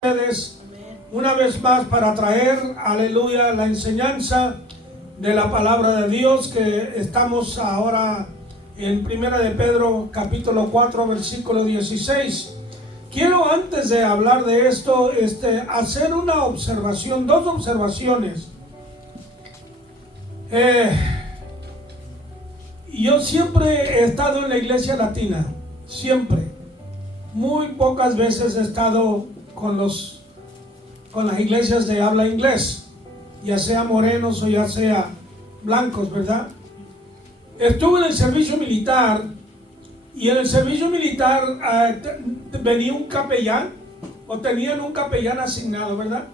Ustedes una vez más para traer, aleluya, la enseñanza de la palabra de Dios, que estamos ahora en Primera de Pedro capítulo 4 versículo 16. Quiero, antes de hablar de esto, hacer una observación, dos observaciones. Yo siempre he estado en la iglesia latina, siempre. Muy pocas veces he estado con las iglesias de habla inglés, ya sea morenos o ya sea blancos, ¿verdad? Estuve en el servicio militar, y en el servicio militar venía un capellán, o tenían un capellán asignado, ¿verdad?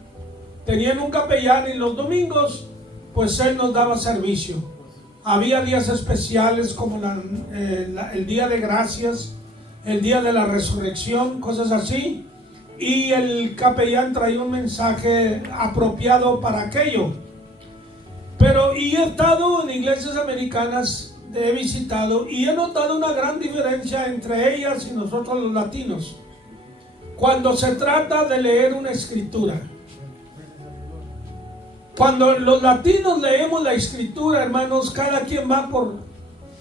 Tenían un capellán, y los domingos pues él nos daba servicio. Había días especiales como el día de gracias, el día de la resurrección, cosas así, y el capellán traía un mensaje apropiado para aquello. Y he estado en iglesias americanas, he visitado, y he notado una gran diferencia entre ellas y nosotros los latinos cuando se trata de leer una escritura. Cuando los latinos leemos la escritura, hermanos, cada quien va por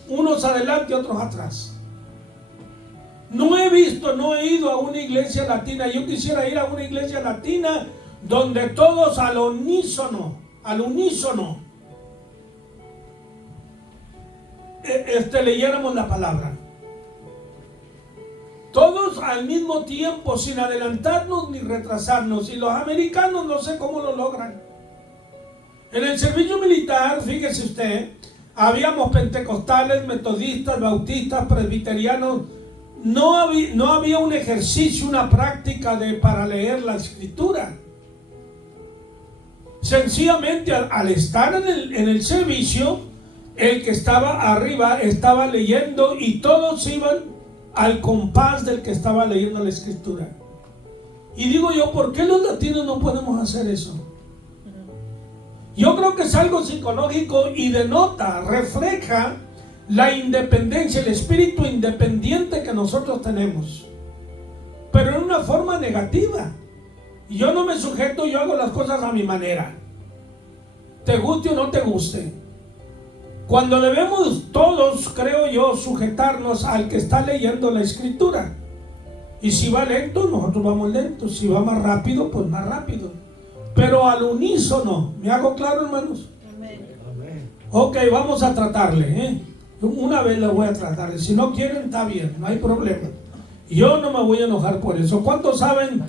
unos adelante y otros atrás. No he ido a una iglesia latina. Yo quisiera ir a una iglesia latina donde todos al unísono, leyéramos la palabra. Todos al mismo tiempo, sin adelantarnos ni retrasarnos. Y los americanos no sé cómo lo logran. En el servicio militar, fíjese usted, habíamos pentecostales, metodistas, bautistas, presbiterianos. No había un ejercicio, una práctica para leer la escritura. Sencillamente al estar en el servicio, el que estaba arriba estaba leyendo y todos iban al compás del que estaba leyendo la escritura. Y digo yo, ¿por qué los latinos no podemos hacer eso? Yo creo que es algo psicológico y denota, refleja la independencia, el espíritu independiente que nosotros tenemos, pero en una forma negativa. Yo no me sujeto, yo hago las cosas a mi manera, te guste o no te guste. Cuando debemos todos, creo yo, sujetarnos al que está leyendo la escritura. Y si va lento, nosotros vamos lentos. Si va más rápido, pues más rápido. Pero al unísono. ¿Me hago claro, hermanos? Amén. Ok, vamos a tratarle, Una vez le voy a tratar. Si no quieren, está bien, no hay problema. Yo no me voy a enojar por eso. ¿Cuántos saben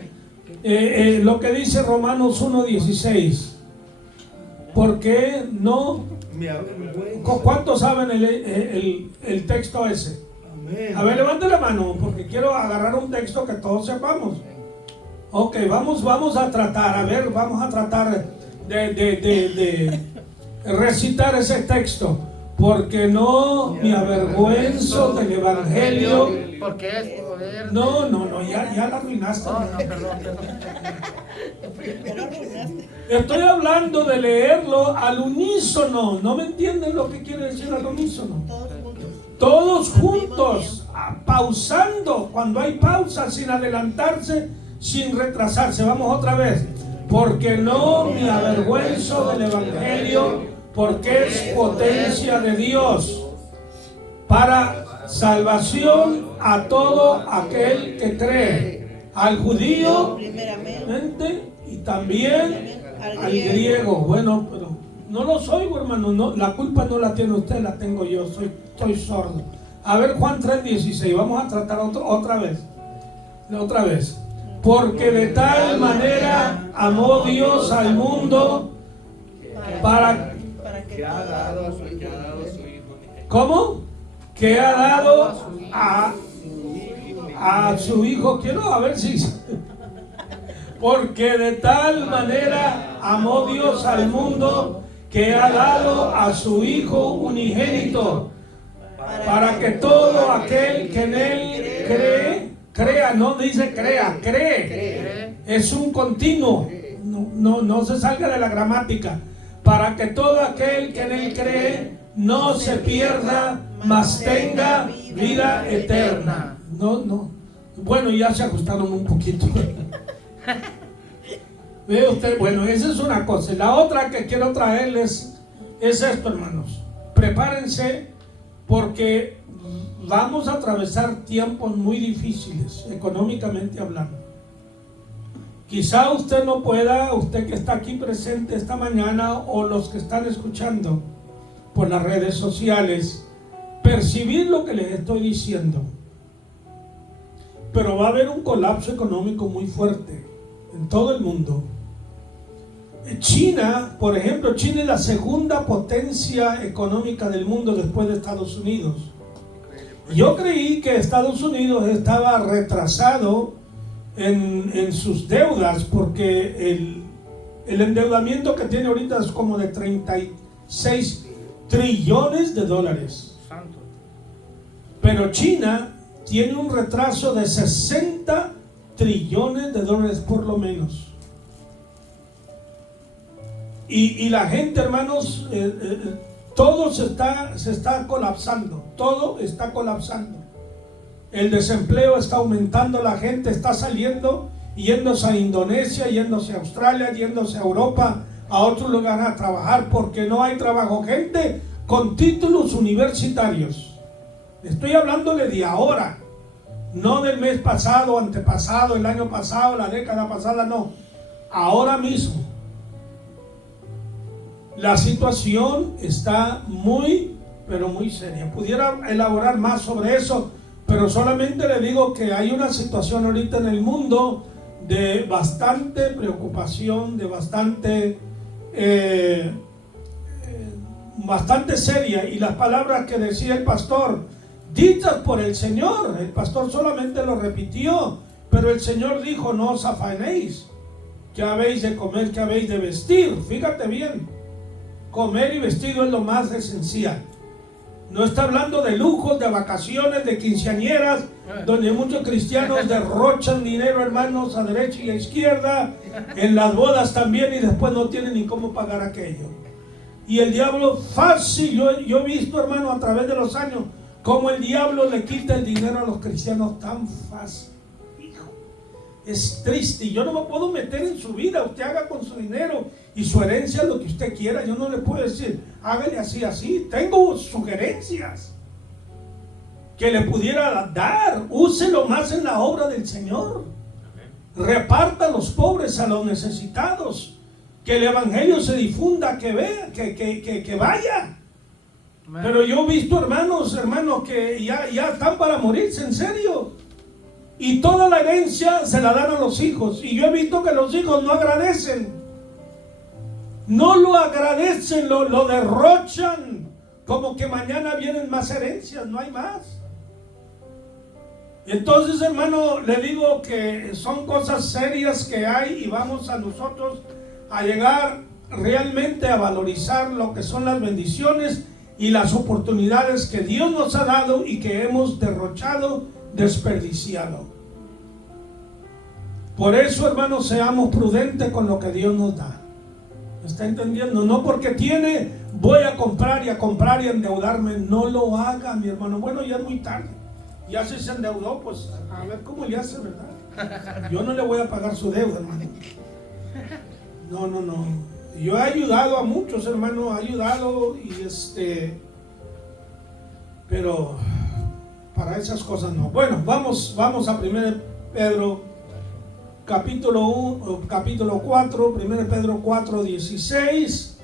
lo que dice Romanos 1:16? ¿Por qué no? ¿Cuántos saben el texto ese? A ver, levante la mano, porque quiero agarrar un texto que todos sepamos. Ok, vamos a tratar, vamos a tratar de recitar ese texto. Porque no me avergüenzo del evangelio. Porque es poder. No, ya la arruinaste. Perdón. Estoy hablando de leerlo al unísono. ¿No me entienden lo que quiere decir al unísono? Todos juntos, pausando, cuando hay pausa, sin adelantarse, sin retrasarse. Vamos otra vez. Porque no me avergüenzo del evangelio, porque es potencia de Dios para salvación a todo aquel que cree, al judío primeramente y también al griego. Bueno, pero no los oigo, hermano. No, la culpa no la tiene usted, la tengo yo. Estoy sordo. A ver, Juan 3:16. Vamos a tratar otra vez. Porque de tal manera amó Dios al mundo que ha dado a su hijo. ¿Cómo? Que ha dado a su hijo. Quiero a ver si. Porque de tal manera amó Dios al mundo que ha dado a su hijo unigénito, para que todo aquel que en él crea, no dice cree. Es un continuo. No se salga de la gramática. Para que todo aquel que en él cree no se pierda, mas tenga vida eterna. No. Bueno, ya se ajustaron un poquito. Ve usted, bueno, esa es una cosa. La otra que quiero traerles es esto, hermanos. Prepárense porque vamos a atravesar tiempos muy difíciles, económicamente hablando. Quizá usted no pueda, usted que está aquí presente esta mañana o los que están escuchando por las redes sociales, percibir lo que les estoy diciendo. Pero va a haber un colapso económico muy fuerte en todo el mundo. China, por ejemplo, China es la segunda potencia económica del mundo después de Estados Unidos. Yo creí que Estados Unidos estaba retrasado en sus deudas porque el endeudamiento que tiene ahorita es como de 36 trillones de dólares. Pero China tiene un retraso de 60 trillones de dólares por lo menos. Y la gente, hermanos, todo se está colapsando. Todo está colapsando. El desempleo está aumentando, la gente está saliendo, yéndose a Indonesia, yéndose a Australia, yéndose a Europa, a otros lugares a trabajar porque no hay trabajo. Gente con títulos universitarios. Estoy hablándole de ahora, no del mes pasado, antepasado, el año pasado, la década pasada, no. Ahora mismo. La situación está muy, pero muy seria. Pudiera elaborar más sobre eso, pero solamente le digo que hay una situación ahorita en el mundo de bastante preocupación, de bastante seria. Y las palabras que decía el pastor, dichas por el Señor, el pastor solamente lo repitió, pero el Señor dijo: no os afanéis, ¿qué habéis de comer, qué habéis de vestir? Fíjate bien. Comer y vestido es lo más esencial. No está hablando de lujos, de vacaciones, de quinceañeras, donde muchos cristianos derrochan dinero, hermanos, a derecha y a izquierda, en las bodas también, y después no tienen ni cómo pagar aquello. Y el diablo fácil, yo he visto, hermano, a través de los años, cómo el diablo le quita el dinero a los cristianos tan fácil. Es triste, yo no me puedo meter en su vida. Usted haga con su dinero y su herencia lo que usted quiera. Yo no le puedo decir, hágale así, así. Tengo sugerencias que le pudiera dar. Úselo más en la obra del Señor. Reparta a los pobres, a los necesitados. Que el evangelio se difunda, que vea, que vaya. Pero yo he visto hermanos que ya están para morirse, en serio. Y toda la herencia se la dan a los hijos. Y yo he visto que los hijos no agradecen. No lo agradecen, lo derrochan. Como que mañana vienen más herencias, no hay más. Entonces, hermano, le digo que son cosas serias que hay y vamos a nosotros a llegar realmente a valorizar lo que son las bendiciones y las oportunidades que Dios nos ha dado y que hemos derrochado, desperdiciado. Por eso, hermanos, seamos prudentes con lo que Dios nos da. ¿Me está entendiendo? No porque tiene, voy a comprar y a endeudarme. No lo haga, mi hermano. Bueno, ya es muy tarde. Ya si se endeudó, pues a ver cómo le hace, ¿verdad? Yo no le voy a pagar su deuda, hermano. No. Yo he ayudado a muchos, hermanos, he ayudado pero para esas cosas no. Bueno, vamos a 1 Pedro capítulo 4, 1 Pedro 4:16.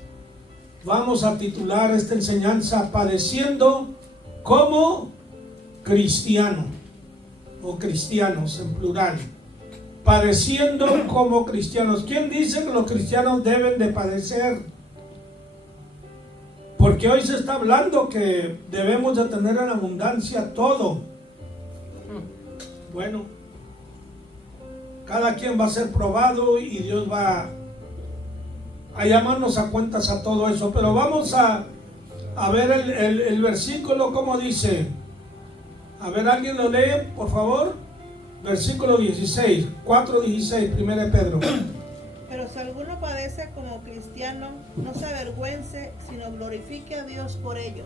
Vamos a titular esta enseñanza: padeciendo como cristiano, o cristianos en plural. Padeciendo como cristianos. ¿Quién dice que los cristianos deben de padecer? Porque hoy se está hablando que debemos de tener en abundancia todo. Bueno, cada quien va a ser probado y Dios va a llamarnos a cuentas a todo eso. Pero vamos a ver el versículo, como dice. A ver, ¿alguien lo lee, por favor? Versículo 16, 4:16, 1 Pedro. Pero si alguno padece como cristiano, no se avergüence, sino glorifique a Dios por ello.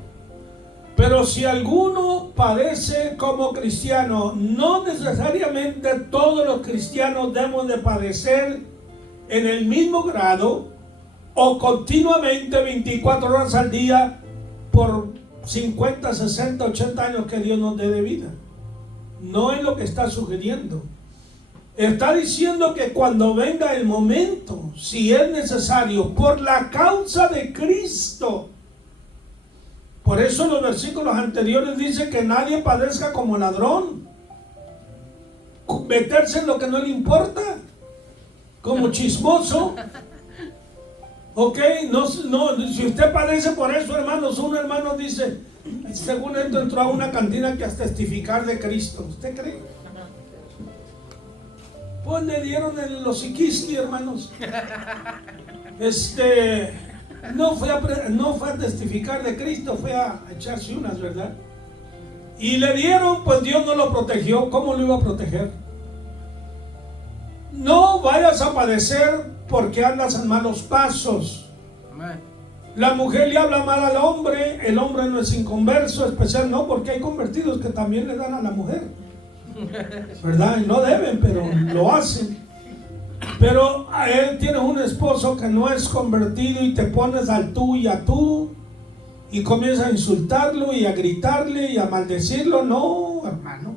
Pero si alguno padece como cristiano, no necesariamente todos los cristianos debemos de padecer en el mismo grado o continuamente 24 horas al día por 50, 60, 80 años que Dios nos dé de vida. No es lo que está sugiriendo. Está diciendo que cuando venga el momento, si es necesario, por la causa de Cristo. Por eso en los versículos anteriores dice que nadie padezca como ladrón, meterse en lo que no le importa, como chismoso. Ok, no, si usted padece por eso, hermanos, un hermano dice, según esto entró a una cantina que a testificar de Cristo. ¿Usted cree? Pues le dieron el hociquisti, hermanos. No fue a testificar de Cristo, fue a echarse unas, ¿verdad? Y le dieron, pues Dios no lo protegió. ¿Cómo lo iba a proteger? No vayas a padecer porque andas en malos pasos. Amén. La mujer le habla mal al hombre, el hombre no es inconverso, especial no, porque hay convertidos que también le dan a la mujer, ¿verdad? Y no deben, pero lo hacen. Pero a él tienes un esposo que no es convertido y te pones al tú y a tú y comienzas a insultarlo y a gritarle y a maldecirlo. No, hermanos,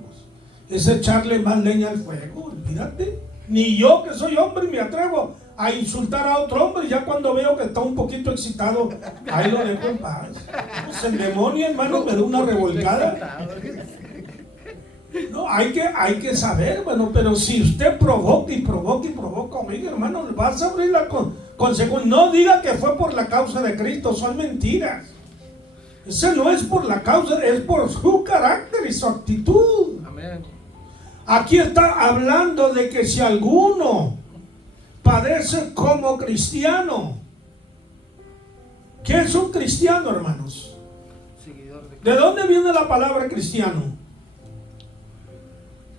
es echarle más leña al fuego, olvídate. Ni yo, que soy hombre, me atrevo a insultar a otro hombre. Ya cuando veo que está un poquito excitado, ahí lo dejo en paz. Pues el demonio, hermano, me da una revolcada. No, hay que saber, bueno, pero si usted provoca y provoca y provoca, oiga, hermano, vas a abrir la consecuencia. No diga que fue por la causa de Cristo, son mentiras. Ese no es por la causa, es por su carácter y su actitud. Amén. Aquí está hablando de que si alguno padece como cristiano. ¿Qué es un cristiano, hermanos? ¿De dónde viene la palabra cristiano?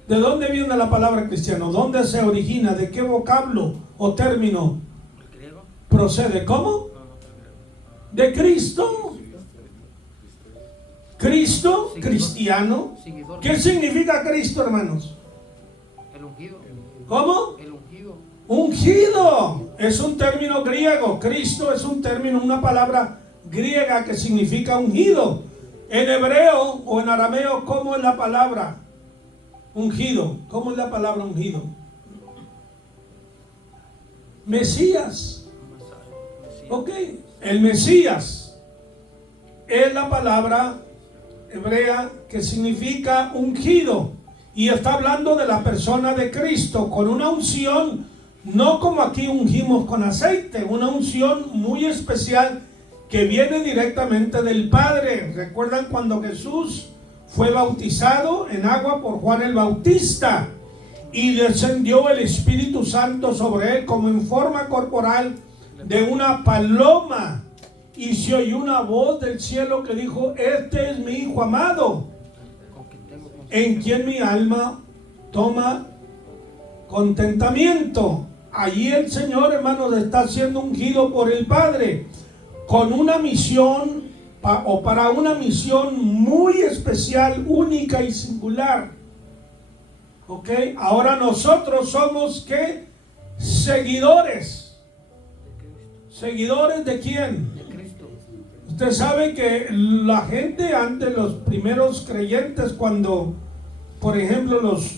¿De dónde viene la palabra cristiano? ¿Dónde se origina? ¿De qué vocablo o término procede? ¿Cómo? ¿De Cristo? ¿Cristo? ¿Cristiano? ¿Qué significa Cristo, hermanos? El ungido. ¿Cómo? El ungido. Ungido. Es un término griego. Cristo es un término, una palabra griega que significa ungido. En hebreo o en arameo, ¿cómo es la palabra ungido? ¿Cómo es la palabra ungido? Mesías. Ok, el Mesías es la palabra hebrea que significa ungido. Y está hablando de la persona de Cristo con una unción, no como aquí ungimos con aceite, una unción muy especial que viene directamente del Padre. ¿Recuerdan cuando Jesús fue bautizado en agua por Juan el Bautista y descendió el Espíritu Santo sobre él como en forma corporal de una paloma, y se oyó una voz del cielo que dijo: este es mi Hijo amado, en quien mi alma toma contentamiento? Allí el Señor, hermanos, está siendo ungido por el Padre con una misión o para una misión muy especial, única y singular. Ok, ahora nosotros somos ¿qué? Seguidores. ¿Seguidores de quién? De Cristo. Usted sabe que la gente antes, los primeros creyentes, cuando, por ejemplo, los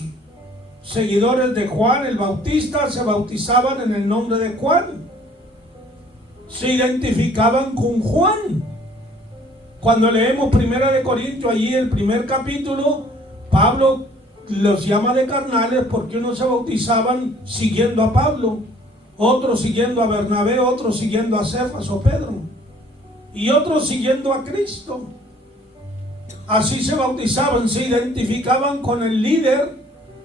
seguidores de Juan el Bautista se bautizaban en el nombre de Juan, se identificaban con Juan. Cuando leemos 1 Corintios, allí el primer capítulo, Pablo los llama de carnales porque unos se bautizaban siguiendo a Pablo, otros siguiendo a Bernabé, otros siguiendo a Cefas o Pedro, y otros siguiendo a Cristo. Así se bautizaban, se identificaban con el líder,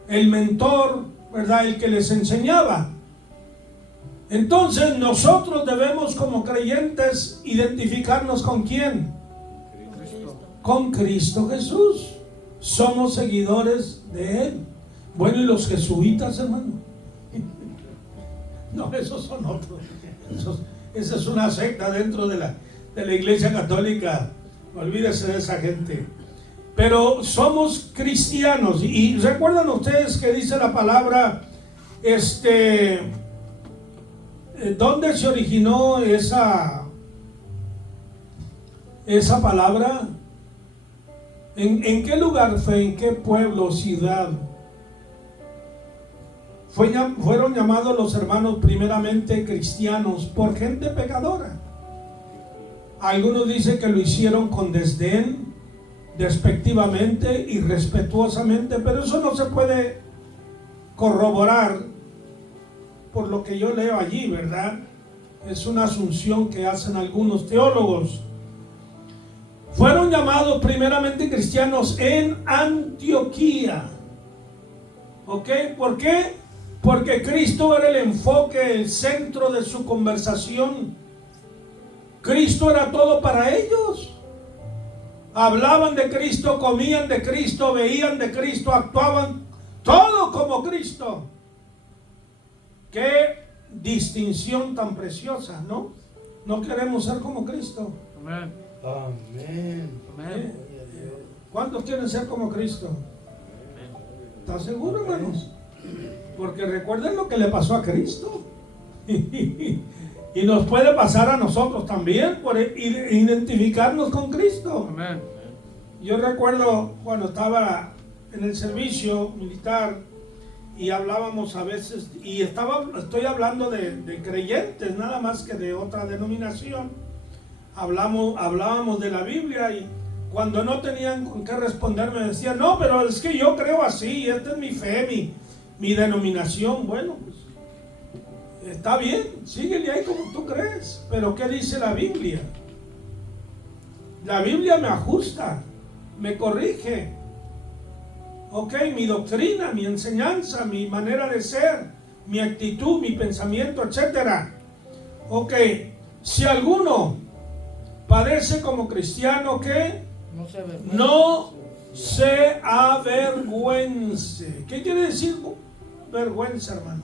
el mentor, ¿verdad?, el que les enseñaba. Entonces nosotros debemos, como creyentes, identificarnos ¿con quién? Con Cristo Jesús. Somos seguidores de Él. Bueno, ¿y los jesuitas, hermano? No, esos son otros. Esa es una secta dentro de la Iglesia Católica. Olvídese de esa gente. Pero somos cristianos. Y recuerdan ustedes que dice la palabra, ¿Dónde se originó esa palabra? ¿En qué lugar fue? ¿En qué pueblo, ciudad? Fueron llamados los hermanos primeramente cristianos por gente pecadora. Algunos dicen que lo hicieron con desdén, despectivamente, irrespetuosamente, pero eso no se puede corroborar por lo que yo leo allí, ¿verdad? Es una asunción que hacen algunos teólogos. Fueron llamados primeramente cristianos en Antioquía. ¿Ok? ¿Por qué? Porque Cristo era el enfoque, el centro de su conversación. Cristo era todo para ellos. Hablaban de Cristo, comían de Cristo, veían de Cristo, actuaban todo como Cristo. Qué distinción tan preciosa, ¿no? No queremos ser como Cristo. Amén. Amén. Amén. ¿Cuántos quieren ser como Cristo? ¿Estás seguro, hermanos? Porque recuerden lo que le pasó a Cristo. Y nos puede pasar a nosotros también por identificarnos con Cristo. Amén. Yo recuerdo cuando estaba en el servicio militar y hablábamos a veces, y estoy hablando de creyentes, nada más que de otra denominación. Hablábamos de la Biblia y cuando no tenían con qué responder me decían, no, pero es que yo creo así, esta es mi fe, mi denominación. Bueno, pues está bien, síguele ahí como tú crees, pero ¿qué dice la Biblia? La Biblia me ajusta, me corrige. Ok, mi doctrina, mi enseñanza, mi manera de ser, mi actitud, mi pensamiento, etc. Ok, si alguno padece como cristiano, ¿qué? No se avergüence. ¿Qué quiere decir vergüenza, hermanos?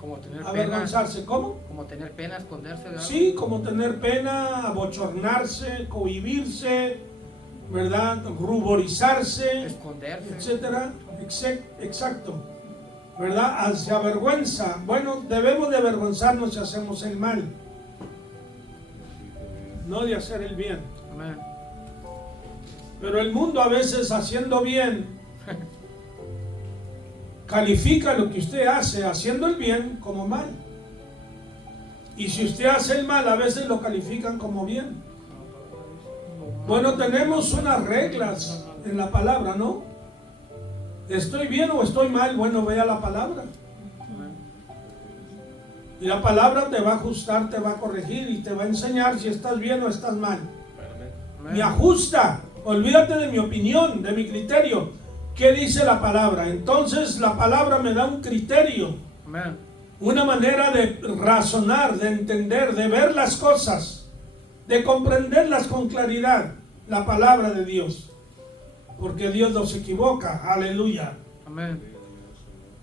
Como tener pena. Avergonzarse, ¿cómo? Como tener pena, esconderse de algo. Sí, como tener pena, abochornarse, cohibirse, ¿verdad? Ruborizarse, Esconderse. etcétera. Exacto, ¿verdad? Se avergüenza. Bueno, debemos de avergonzarnos si hacemos el mal, no de hacer el bien. Amén. Pero el mundo a veces haciendo bien califica lo que usted hace haciendo el bien como mal. Y si usted hace el mal, a veces lo califican como bien. Bueno, tenemos unas reglas en la palabra, ¿no? ¿Estoy bien o estoy mal? Bueno, vea la palabra. Y la palabra te va a ajustar, te va a corregir y te va a enseñar si estás bien o estás mal. Me ajusta. Olvídate de mi opinión, de mi criterio. ¿Qué dice la palabra? Entonces la palabra me da un criterio. Amén. Una manera de razonar, de entender, de ver las cosas, de comprenderlas con claridad, la palabra de Dios. Porque Dios no se equivoca. Aleluya. Amén.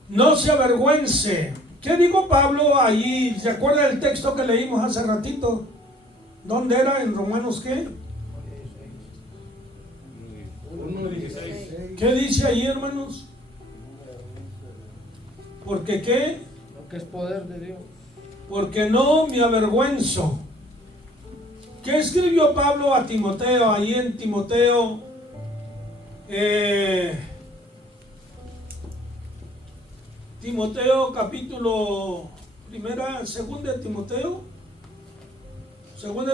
No se avergüence. ¿Qué dijo Pablo allí? ¿Se acuerda del texto que leímos hace ratito? ¿Dónde era? ¿En Romanos qué? 1:16. ¿Qué dice ahí, hermanos? ¿Porque qué? Lo que es poder de Dios. Porque no me avergüenzo. ¿Qué escribió Pablo a Timoteo? Ahí en Timoteo, Timoteo capítulo segunda de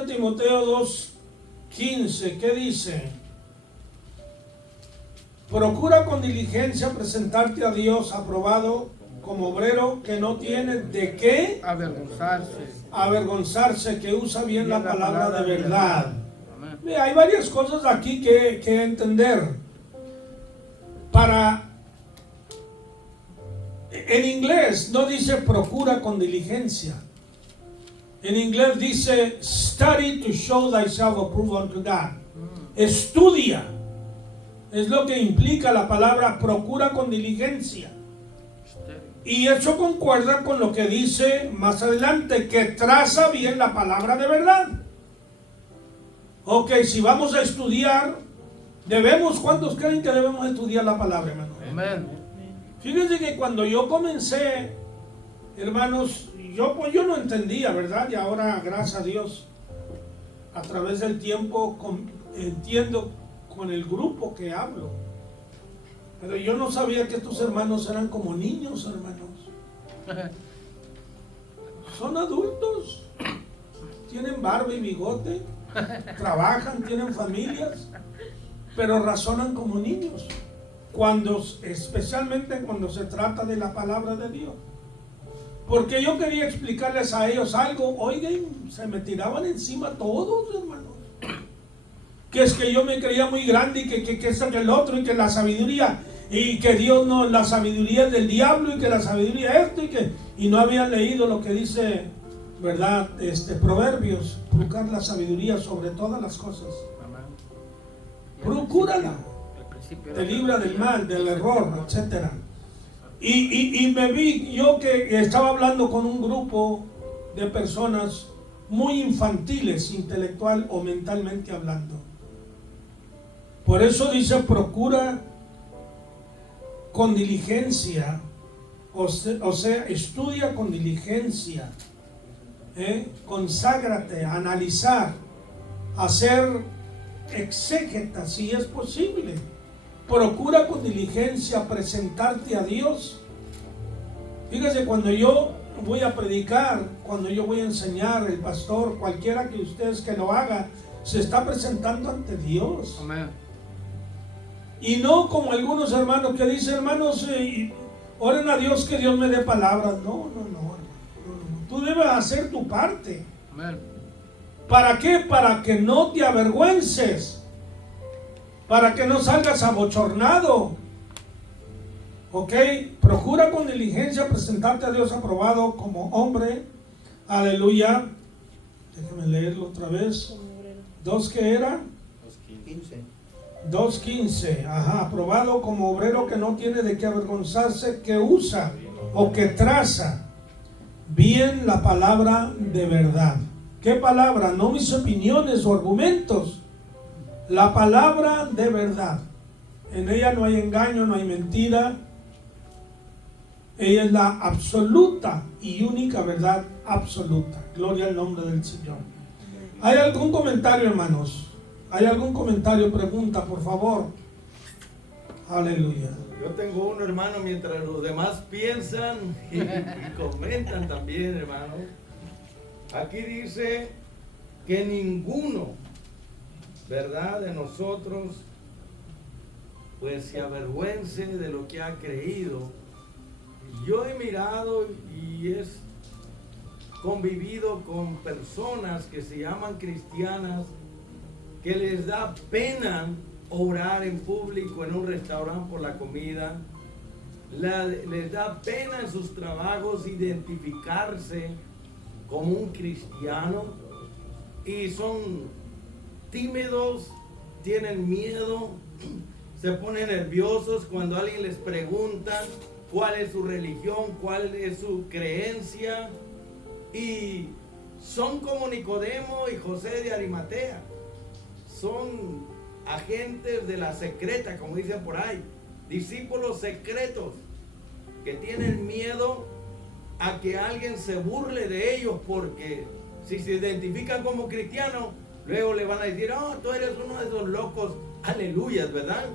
Timoteo 2:15, ¿qué dice? Procura con diligencia presentarte a Dios aprobado como obrero que no tiene de qué avergonzarse, que usa bien la palabra de verdad. Amén. Hay varias cosas aquí que entender. En inglés no dice procura con diligencia. En inglés dice study to show thyself approved unto God. Estudia. Es lo que implica la palabra procura con diligencia. Y eso concuerda con lo que dice más adelante, que traza bien la palabra de verdad. Ok, si vamos a estudiar, ¿cuántos creen que debemos estudiar la palabra, hermano? Amén. Fíjense que cuando yo comencé Hermanos, yo no entendía, ¿verdad? Y ahora, gracias a Dios, a través del tiempo entiendo con el grupo que hablo. Pero yo no sabía que estos hermanos eran como niños, hermanos. Son adultos, tienen barba y bigote, trabajan, tienen familias, pero razonan como niños, especialmente cuando se trata de la palabra de Dios. Porque yo quería explicarles a ellos algo, oigan, se me tiraban encima todos, hermanos. Que es que yo me creía muy grande y que esto, que el otro, y que la sabiduría, y que Dios no, la sabiduría es del diablo, y que la sabiduría esto, y no habían leído lo que dice, ¿verdad? Proverbios, buscar la sabiduría sobre todas las cosas. Procúrala, te libra del mal, del error, etcétera. Y me vi yo que estaba hablando con un grupo de personas muy infantiles, intelectual o mentalmente hablando. Por eso dice, procura con diligencia, o sea, estudia con diligencia, conságrate, analizar, hacer exégeta si es posible. Procura con diligencia presentarte a Dios. Fíjese, cuando yo voy a predicar, cuando yo voy a enseñar, el pastor, cualquiera que ustedes que lo haga, se está presentando ante Dios. Amén. Y no como algunos hermanos que dicen, hermanos, oren a Dios que Dios me dé palabras. No. Tú debes hacer tu parte. Amén. ¿Para qué? Para que no te avergüences. Para que no salgas abochornado. Ok, procura con diligencia presentarte a Dios aprobado como hombre. Aleluya. Déjame leerlo otra vez. ¿2 qué era? 2:15. Ajá, aprobado como obrero que no tiene de qué avergonzarse, que usa o que traza bien la palabra de verdad. ¿Qué palabra? No mis opiniones o argumentos. La palabra de verdad. En ella no hay engaño, no hay mentira. Ella es la absoluta y única verdad absoluta. Gloria al nombre del Señor. ¿Hay algún comentario, hermanos? ¿Hay algún comentario? Pregunta, por favor. Aleluya. Yo tengo uno, hermano, mientras los demás piensan y comentan también, hermano. Aquí dice que ninguno, ¿verdad?, de nosotros pues se avergüence de lo que ha creído. Yo he mirado y he convivido con personas que se llaman cristianas, que les da pena orar en público en un restaurante por la comida, les da pena en sus trabajos identificarse como un cristiano, y son tímidos, tienen miedo, se ponen nerviosos cuando alguien les pregunta cuál es su religión, cuál es su creencia, y son como Nicodemo y José de Arimatea, son agentes de la secreta, como dicen por ahí, discípulos secretos que tienen miedo a que alguien se burle de ellos, porque si se identifican como cristianos, luego le van a decir, oh, tú eres uno de esos locos, aleluyas, ¿verdad?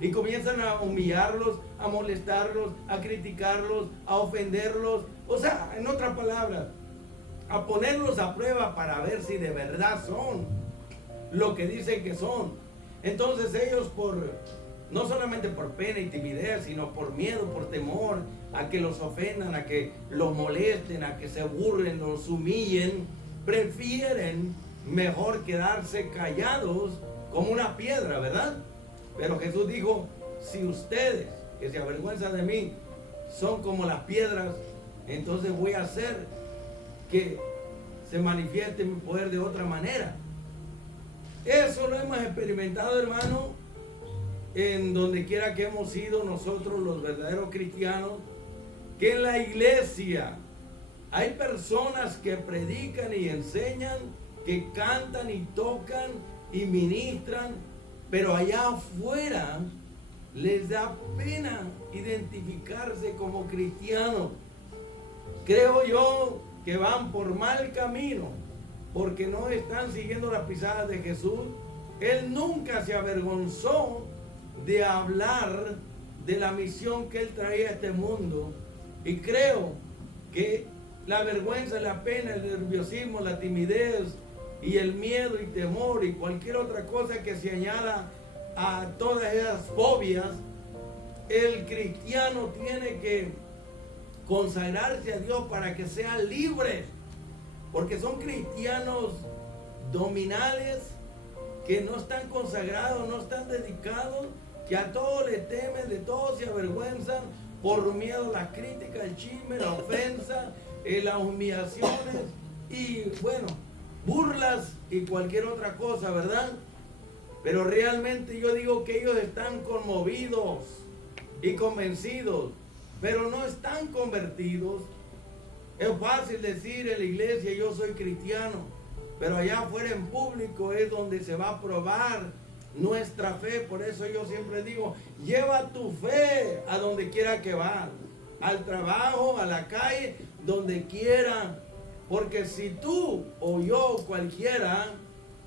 Y comienzan a humillarlos, a molestarlos, a criticarlos, a ofenderlos, o sea, en otras palabras, a ponerlos a prueba para ver si de verdad son lo que dicen que son. Entonces ellos, no solamente por pena y timidez, sino por miedo, por temor a que los ofendan, a que los molesten, a que se burlen, los humillen, prefieren mejor quedarse callados como una piedra, ¿verdad? Pero Jesús dijo, si ustedes, que se avergüenzan de mí, son como las piedras, entonces voy a hacer que se manifieste mi poder de otra manera. Eso lo hemos experimentado, hermano, en donde quiera que hemos ido nosotros, los verdaderos cristianos, que en la iglesia hay personas que predican y enseñan, que cantan y tocan y ministran, pero allá afuera les da pena identificarse como cristianos. creo yo que van por mal camino, porque no están siguiendo las pisadas de Jesús. Él nunca se avergonzó de hablar de la misión que él traía a este mundo. Y creo que la vergüenza, la pena, el nerviosismo, la timidez y el miedo y temor y cualquier otra cosa que se añada a todas esas fobias, el cristiano tiene que consagrarse a Dios para que sea libre, porque son cristianos dominales que no están consagrados, no están dedicados, que a todo le temen, de todo se avergüenzan por miedo a la crítica, el chisme, la ofensa, las humillaciones y bueno, burlas y cualquier otra cosa, ¿verdad? Pero realmente yo digo que ellos están conmovidos y convencidos, pero no están convertidos. Es fácil decir en la iglesia yo soy cristiano, pero allá afuera en público es donde se va a probar nuestra fe. Por eso yo siempre digo, lleva tu fe a donde quiera que vas, al trabajo, a la calle, donde quiera, porque si tú o yo, cualquiera,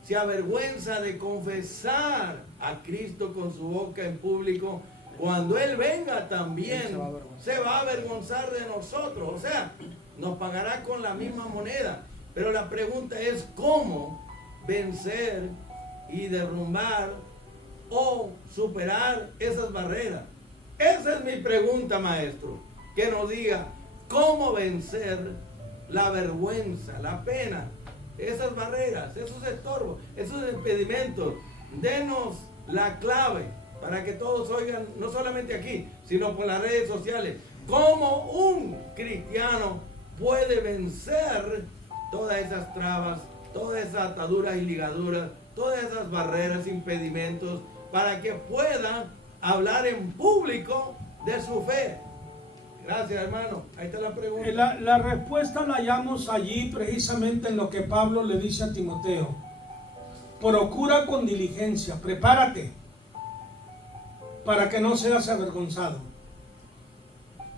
se avergüenza de confesar a Cristo con su boca en público, cuando Él venga también se va a avergonzar de nosotros. O sea, nos pagará con la misma moneda. Pero la pregunta es cómo vencer y derrumbar o superar esas barreras. Esa es mi pregunta, maestro. Que nos diga cómo vencer la vergüenza, la pena, esas barreras, esos estorbos, esos impedimentos. Denos la clave para que todos oigan, no solamente aquí, sino por las redes sociales, cómo un cristiano puede vencer todas esas trabas, todas esas ataduras y ligaduras, todas esas barreras, impedimentos, para que pueda hablar en público de su fe. Gracias, hermano. Ahí está la pregunta. La respuesta la hallamos allí precisamente en lo que Pablo le dice a Timoteo. Procura con diligencia, prepárate para que no seas avergonzado.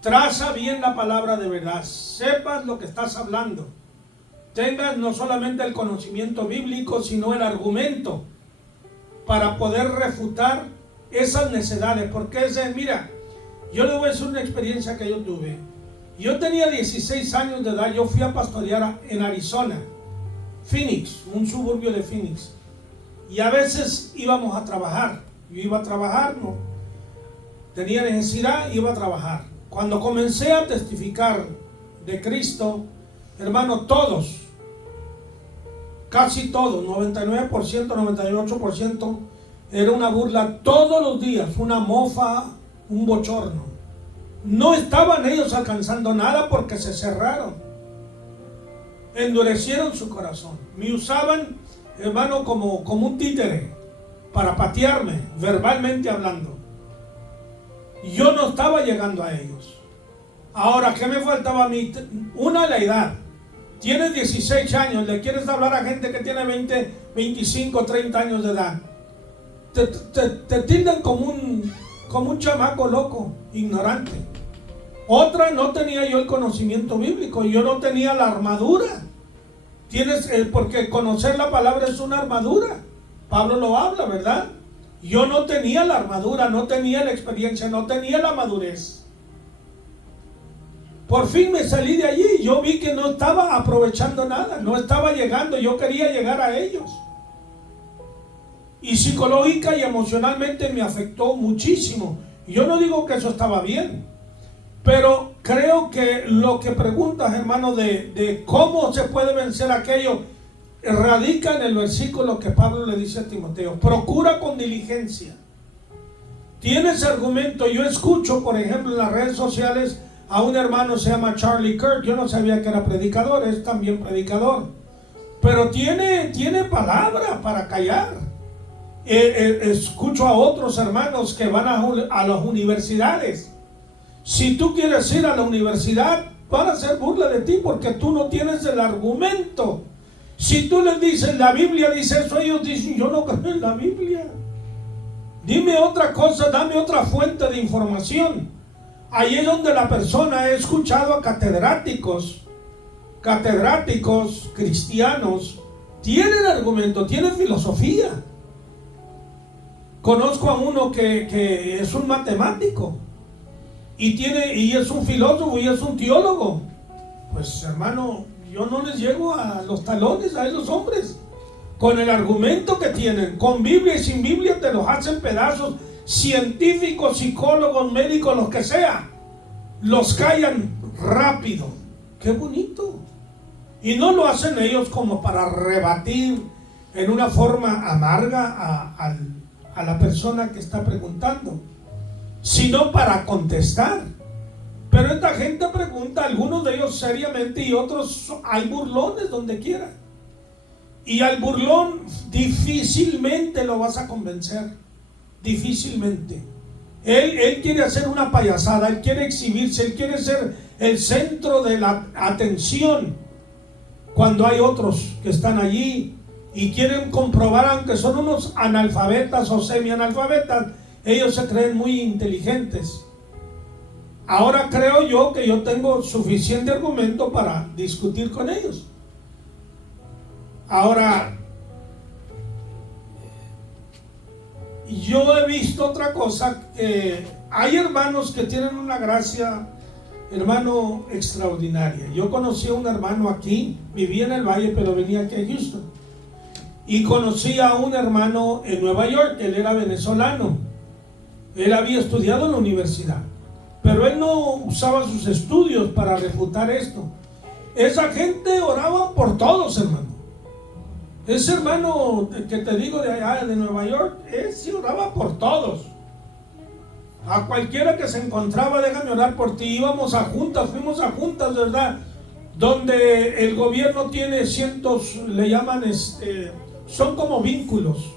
Traza bien la palabra de verdad, sepas lo que estás hablando. Tengas no solamente el conocimiento bíblico, sino el argumento para poder refutar esas necedades. Porque mira, yo le voy a decir una experiencia que yo tuve. Yo tenía 16 años de edad, yo fui a pastorear en Arizona, Phoenix, un suburbio de Phoenix. Y a veces íbamos a trabajar. Yo iba a trabajar, no tenía necesidad, iba a trabajar. Cuando comencé a testificar de Cristo, hermano, todos, casi todos, 99%, 98%, era una burla todos los días, una mofa, un bochorno. No estaban ellos alcanzando nada porque se cerraron, endurecieron su corazón. Me usaban, hermano, como un títere para patearme, verbalmente hablando. Yo no estaba llegando a ellos. Ahora, ¿qué me faltaba a mí? Una, la edad. Tienes 16 años, le quieres hablar a gente que tiene 20, 25, 30 años de edad. Te tildan como un chamaco loco, ignorante. Otra, no tenía yo el conocimiento bíblico, yo no tenía la armadura. Porque conocer la palabra es una armadura. Pablo lo habla, ¿verdad? Yo no tenía la armadura, no tenía la experiencia, no tenía la madurez. Por fin me salí de allí, yo vi que no estaba aprovechando nada, no estaba llegando, yo quería llegar a ellos. Y psicológica y emocionalmente me afectó muchísimo. Yo no digo que eso estaba bien, pero creo que lo que preguntas, hermano, de cómo se puede vencer aquello, radica en el versículo que Pablo le dice a Timoteo. Procura con diligencia. Tienes argumento. Yo escucho, por ejemplo, en las redes sociales a un hermano, se llama Charlie Kirk. Yo no sabía que era predicador, es también predicador, pero tiene palabra para callar. Escucho a otros hermanos que van a las universidades. Si tú quieres ir a la universidad, van a hacer burla de ti porque tú no tienes el argumento. Si tú les dices, la Biblia dice eso, ellos dicen, yo no creo en la Biblia. Dime otra cosa, dame otra fuente de información. Ahí es donde la persona, he escuchado a catedráticos cristianos, tienen argumento, tienen filosofía. Conozco a uno que es un matemático y es un filósofo y es un teólogo. Pues hermano, yo no les llego a los talones a esos hombres. Con el argumento que tienen, con Biblia y sin Biblia, te los hacen pedazos. Científicos, psicólogos, médicos, los que sea, los callan rápido. ¡Qué bonito! Y no lo hacen ellos como para rebatir en una forma amarga a la persona que está preguntando, sino para contestar. Pero esta gente pregunta, algunos de ellos seriamente y otros hay burlones donde quiera. Y al burlón difícilmente lo vas a convencer, difícilmente. Él quiere hacer una payasada, él quiere exhibirse, él quiere ser el centro de la atención, cuando hay otros que están allí y quieren comprobar, aunque son unos analfabetas o semi-analfabetas, ellos se creen muy inteligentes. Ahora creo yo que yo tengo suficiente argumento para discutir con ellos. Ahora, yo he visto otra cosa, que hay hermanos que tienen una gracia, hermano, extraordinaria. Yo conocí a un hermano aquí, vivía en el Valle, pero venía aquí a Houston. Y conocí a un hermano en Nueva York, él era venezolano. Él había estudiado en la universidad, pero él no usaba sus estudios para refutar esto. Esa gente oraba por todos, hermano. Ese hermano que te digo de allá de Nueva York, él sí oraba por todos. A cualquiera que se encontraba, déjame orar por ti. Íbamos a juntas, fuimos a juntas, ¿verdad? Donde el gobierno tiene cientos, le llaman, son como vínculos.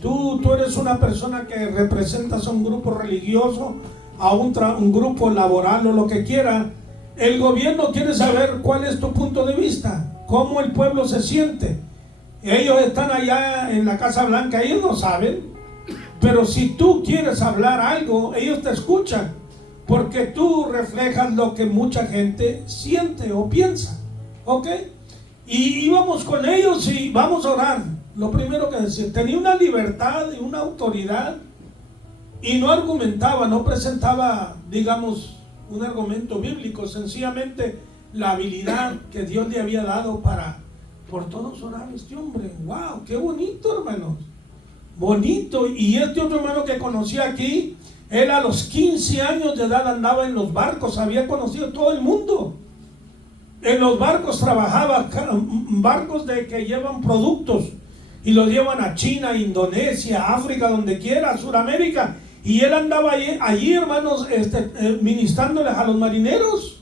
Tú eres una persona que representas a un grupo religioso, a un grupo laboral o lo que quiera. El gobierno quiere saber cuál es tu punto de vista, cómo el pueblo se siente. Ellos están allá en la Casa Blanca, ellos no saben, pero si tú quieres hablar algo, ellos te escuchan, porque tú reflejas lo que mucha gente siente o piensa, ¿ok? Y íbamos con ellos y vamos a orar. Lo primero que decía, tenía una libertad y una autoridad y no argumentaba, no presentaba, digamos, un argumento bíblico, sencillamente la habilidad que Dios le había dado para por todos orar este hombre. ¡Wow! ¡Qué bonito, hermanos! Bonito. Y este otro hermano que conocí aquí, él a los 15 años de edad andaba en los barcos, había conocido todo el mundo. En los barcos trabajaba, barcos que llevan productos y los llevan a China, Indonesia, África, donde quiera, a Sudamérica. Y él andaba allí, hermanos, ministrándoles a los marineros.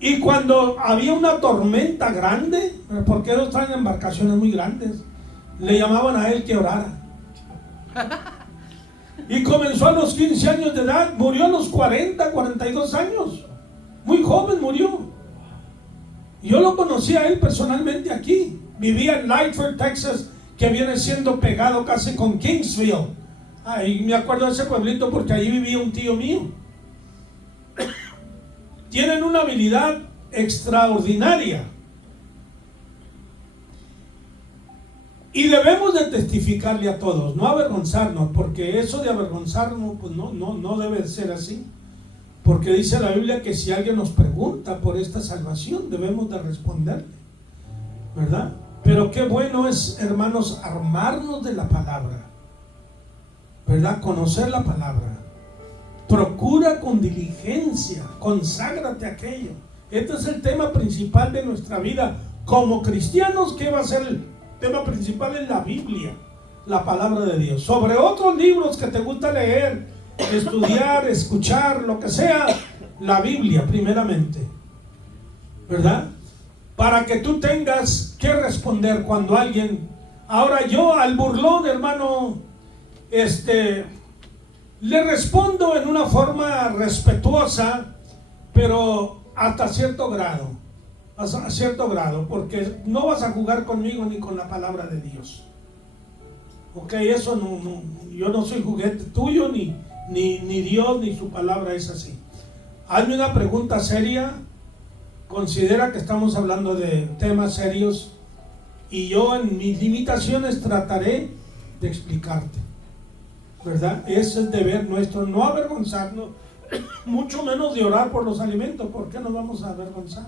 Y cuando había una tormenta grande, porque ellos traen embarcaciones muy grandes, le llamaban a él que orara. Y comenzó a los 15 años de edad, murió a los 40, 42 años. Muy joven murió. Yo lo conocí a él personalmente aquí. Vivía en Lightford, Texas, que viene siendo pegado casi con Kingsville. Y me acuerdo de ese pueblito porque allí vivía un tío mío. Tienen una habilidad extraordinaria. Y debemos de testificarle a todos, no avergonzarnos, porque eso de avergonzarnos pues no debe ser así. Porque dice la Biblia que si alguien nos pregunta por esta salvación, debemos de responderle, ¿verdad? Pero qué bueno es, hermanos, armarnos de la palabra, ¿verdad? Conocer la palabra. Procura con diligencia, conságrate a aquello. Este es el tema principal de nuestra vida. Como cristianos, ¿qué va a ser el tema principal? En la Biblia, la palabra de Dios. Sobre otros libros que te gusta leer, estudiar, escuchar, lo que sea, la Biblia primeramente, ¿verdad? Para que tú tengas que responder cuando alguien... Ahora yo al burlón, hermano, le respondo en una forma respetuosa, pero hasta cierto grado, porque no vas a jugar conmigo ni con la palabra de Dios. Ok, eso no, yo no soy juguete tuyo, ni Ni Dios ni su palabra es así. Hazme una pregunta seria. Considera que estamos hablando de temas serios y yo en mis limitaciones trataré de explicarte, ¿verdad? Ese es deber nuestro, no avergonzarnos, mucho menos de orar por los alimentos. ¿Por qué nos vamos a avergonzar?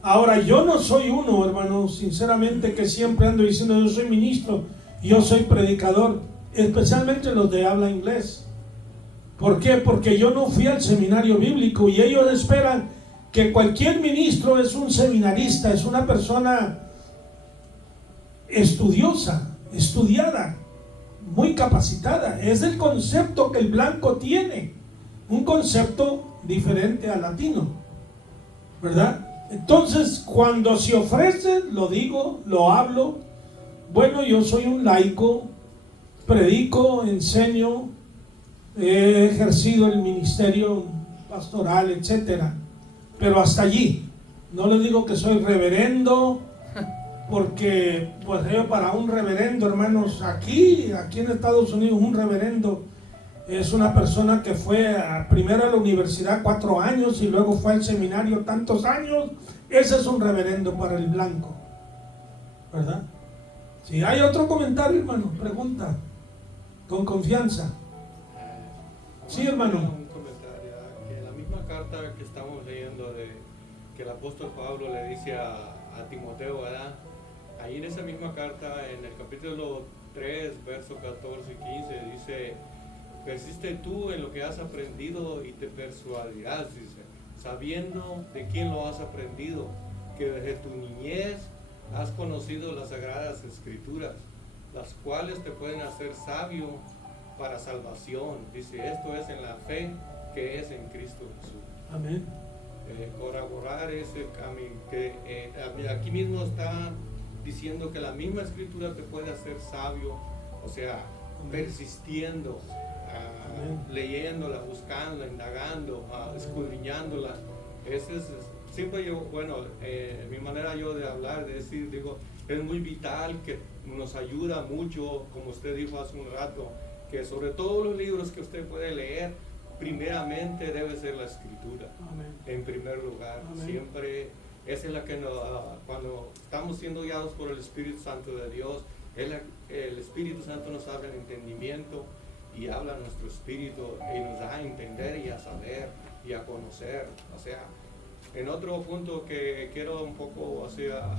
Ahora, yo no soy uno, hermano, sinceramente, que siempre ando diciendo yo soy ministro, yo soy predicador, especialmente los de habla inglés. ¿Por qué? Porque yo no fui al seminario bíblico y ellos esperan que cualquier ministro es un seminarista, es una persona estudiosa, estudiada, muy capacitada. Es el concepto que el blanco tiene, un concepto diferente al latino, ¿verdad? Entonces, cuando se ofrece, lo digo, lo hablo. Bueno, yo soy un laico, predico, enseño, he ejercido el ministerio pastoral, etcétera, pero hasta allí. No les digo que soy reverendo, porque pues yo, para un reverendo, hermanos, aquí en Estados Unidos, un reverendo es una persona que fue primero a la universidad 4 años y luego fue al seminario tantos años. Ese es un reverendo para el blanco, ¿verdad? Si hay otro comentario, hermano, pregunta con confianza. Sí, hermano. Un comentario, que la misma carta que estamos leyendo de que el apóstol Pablo le dice a Timoteo, ¿verdad? Ahí en esa misma carta, en el capítulo 3, versos 14 y 15, dice: persiste tú en lo que has aprendido y te persuadirás, dice, sabiendo de quién lo has aprendido, que desde tu niñez has conocido las sagradas escrituras, las cuales te pueden hacer sabio para salvación. Dice, esto es en la fe que es en Cristo Jesús. Amén. Corroborar ese camino, que aquí mismo está diciendo que la misma escritura te puede hacer sabio, o sea, persistiendo, leyéndola, buscándola, indagando, escudriñándola. Ese es, siempre yo, bueno, mi manera yo de hablar, de decir, digo, es muy vital, que nos ayuda mucho, como usted dijo hace un rato, que sobre todos los libros que usted puede leer, primeramente debe ser la escritura. Amén. En primer lugar. Amén. Siempre esa es la que cuando estamos siendo guiados por el Espíritu Santo de Dios, el Espíritu Santo nos habla en entendimiento y habla a nuestro espíritu y nos da a entender y a saber y a conocer. O sea, en otro punto que quiero un poco, o sea,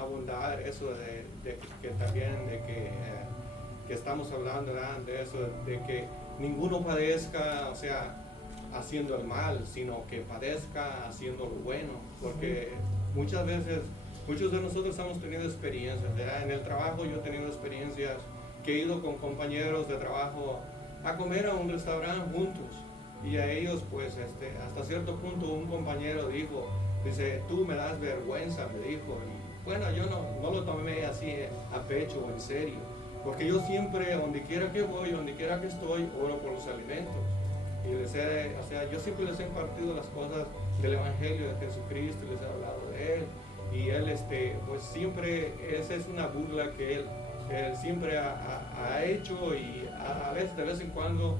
abundar eso de que también de que estamos hablando, ¿verdad? De eso, de que ninguno padezca, o sea, haciendo el mal, sino que padezca haciendo lo bueno, porque muchas veces, muchos de nosotros hemos tenido experiencias, ¿verdad? En el trabajo yo he tenido experiencias que he ido con compañeros de trabajo a comer a un restaurante juntos, y a ellos pues hasta cierto punto un compañero dice, tú me das vergüenza, me dijo, y bueno, yo no lo tomé así a pecho o en serio, porque yo siempre, donde quiera que voy, donde quiera que estoy, oro por los alimentos. Y yo siempre les he impartido las cosas del Evangelio de Jesucristo, les he hablado de Él. Y Él, pues siempre, esa es una burla que Él siempre ha hecho, y a veces, de vez en cuando,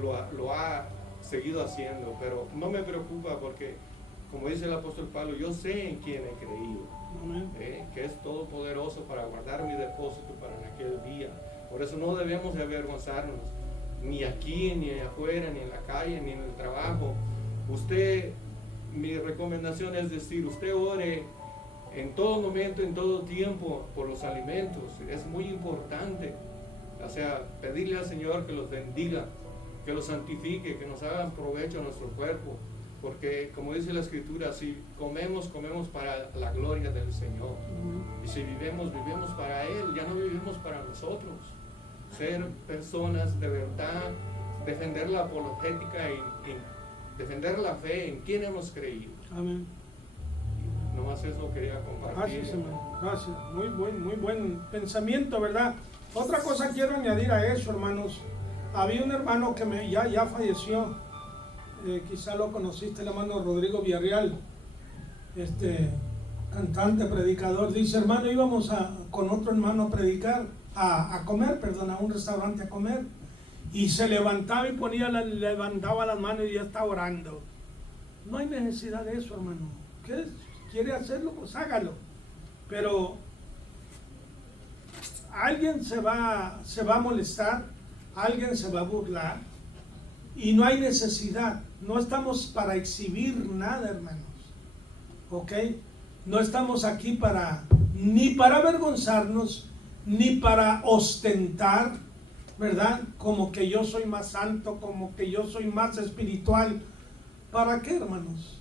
lo ha seguido haciendo. Pero no me preocupa, porque, como dice el apóstol Pablo, yo sé en quién he creído. Que es todopoderoso para guardar mi depósito para en aquel día. Por eso no debemos de avergonzarnos, ni aquí, ni afuera, ni en la calle, ni en el trabajo. Mi recomendación es decir, usted ore en todo momento, en todo tiempo, por los alimentos. Es muy importante, o sea, pedirle al Señor que los bendiga, que los santifique, que nos hagan provecho a nuestro cuerpo. Porque, como dice la Escritura, si comemos para la gloria del Señor. Y si vivimos para Él, ya no vivimos para nosotros. Ser personas de verdad, defender la apologética y defender la fe en quien hemos creído. Amén. Nomás eso quería compartir. Gracias, hermano. Gracias. Muy buen pensamiento, ¿verdad? Otra cosa quiero añadir a eso, hermanos. Había un hermano que ya falleció. Quizá lo conociste, el hermano Rodrigo Villarreal, cantante, predicador. Dice, hermano, íbamos con otro hermano a predicar, a comer, a un restaurante a comer. y se levantaba y levantaba las manos y ya está orando. No hay necesidad de eso, hermano. ¿Qué quiere hacerlo? Pues hágalo. Pero alguien se va a molestar, alguien se va a burlar, y no hay necesidad. No estamos para exhibir nada, hermanos. ¿Ok? No estamos aquí ni para avergonzarnos, ni para ostentar, ¿verdad? Como que yo soy más santo, como que yo soy más espiritual. ¿Para qué, hermanos?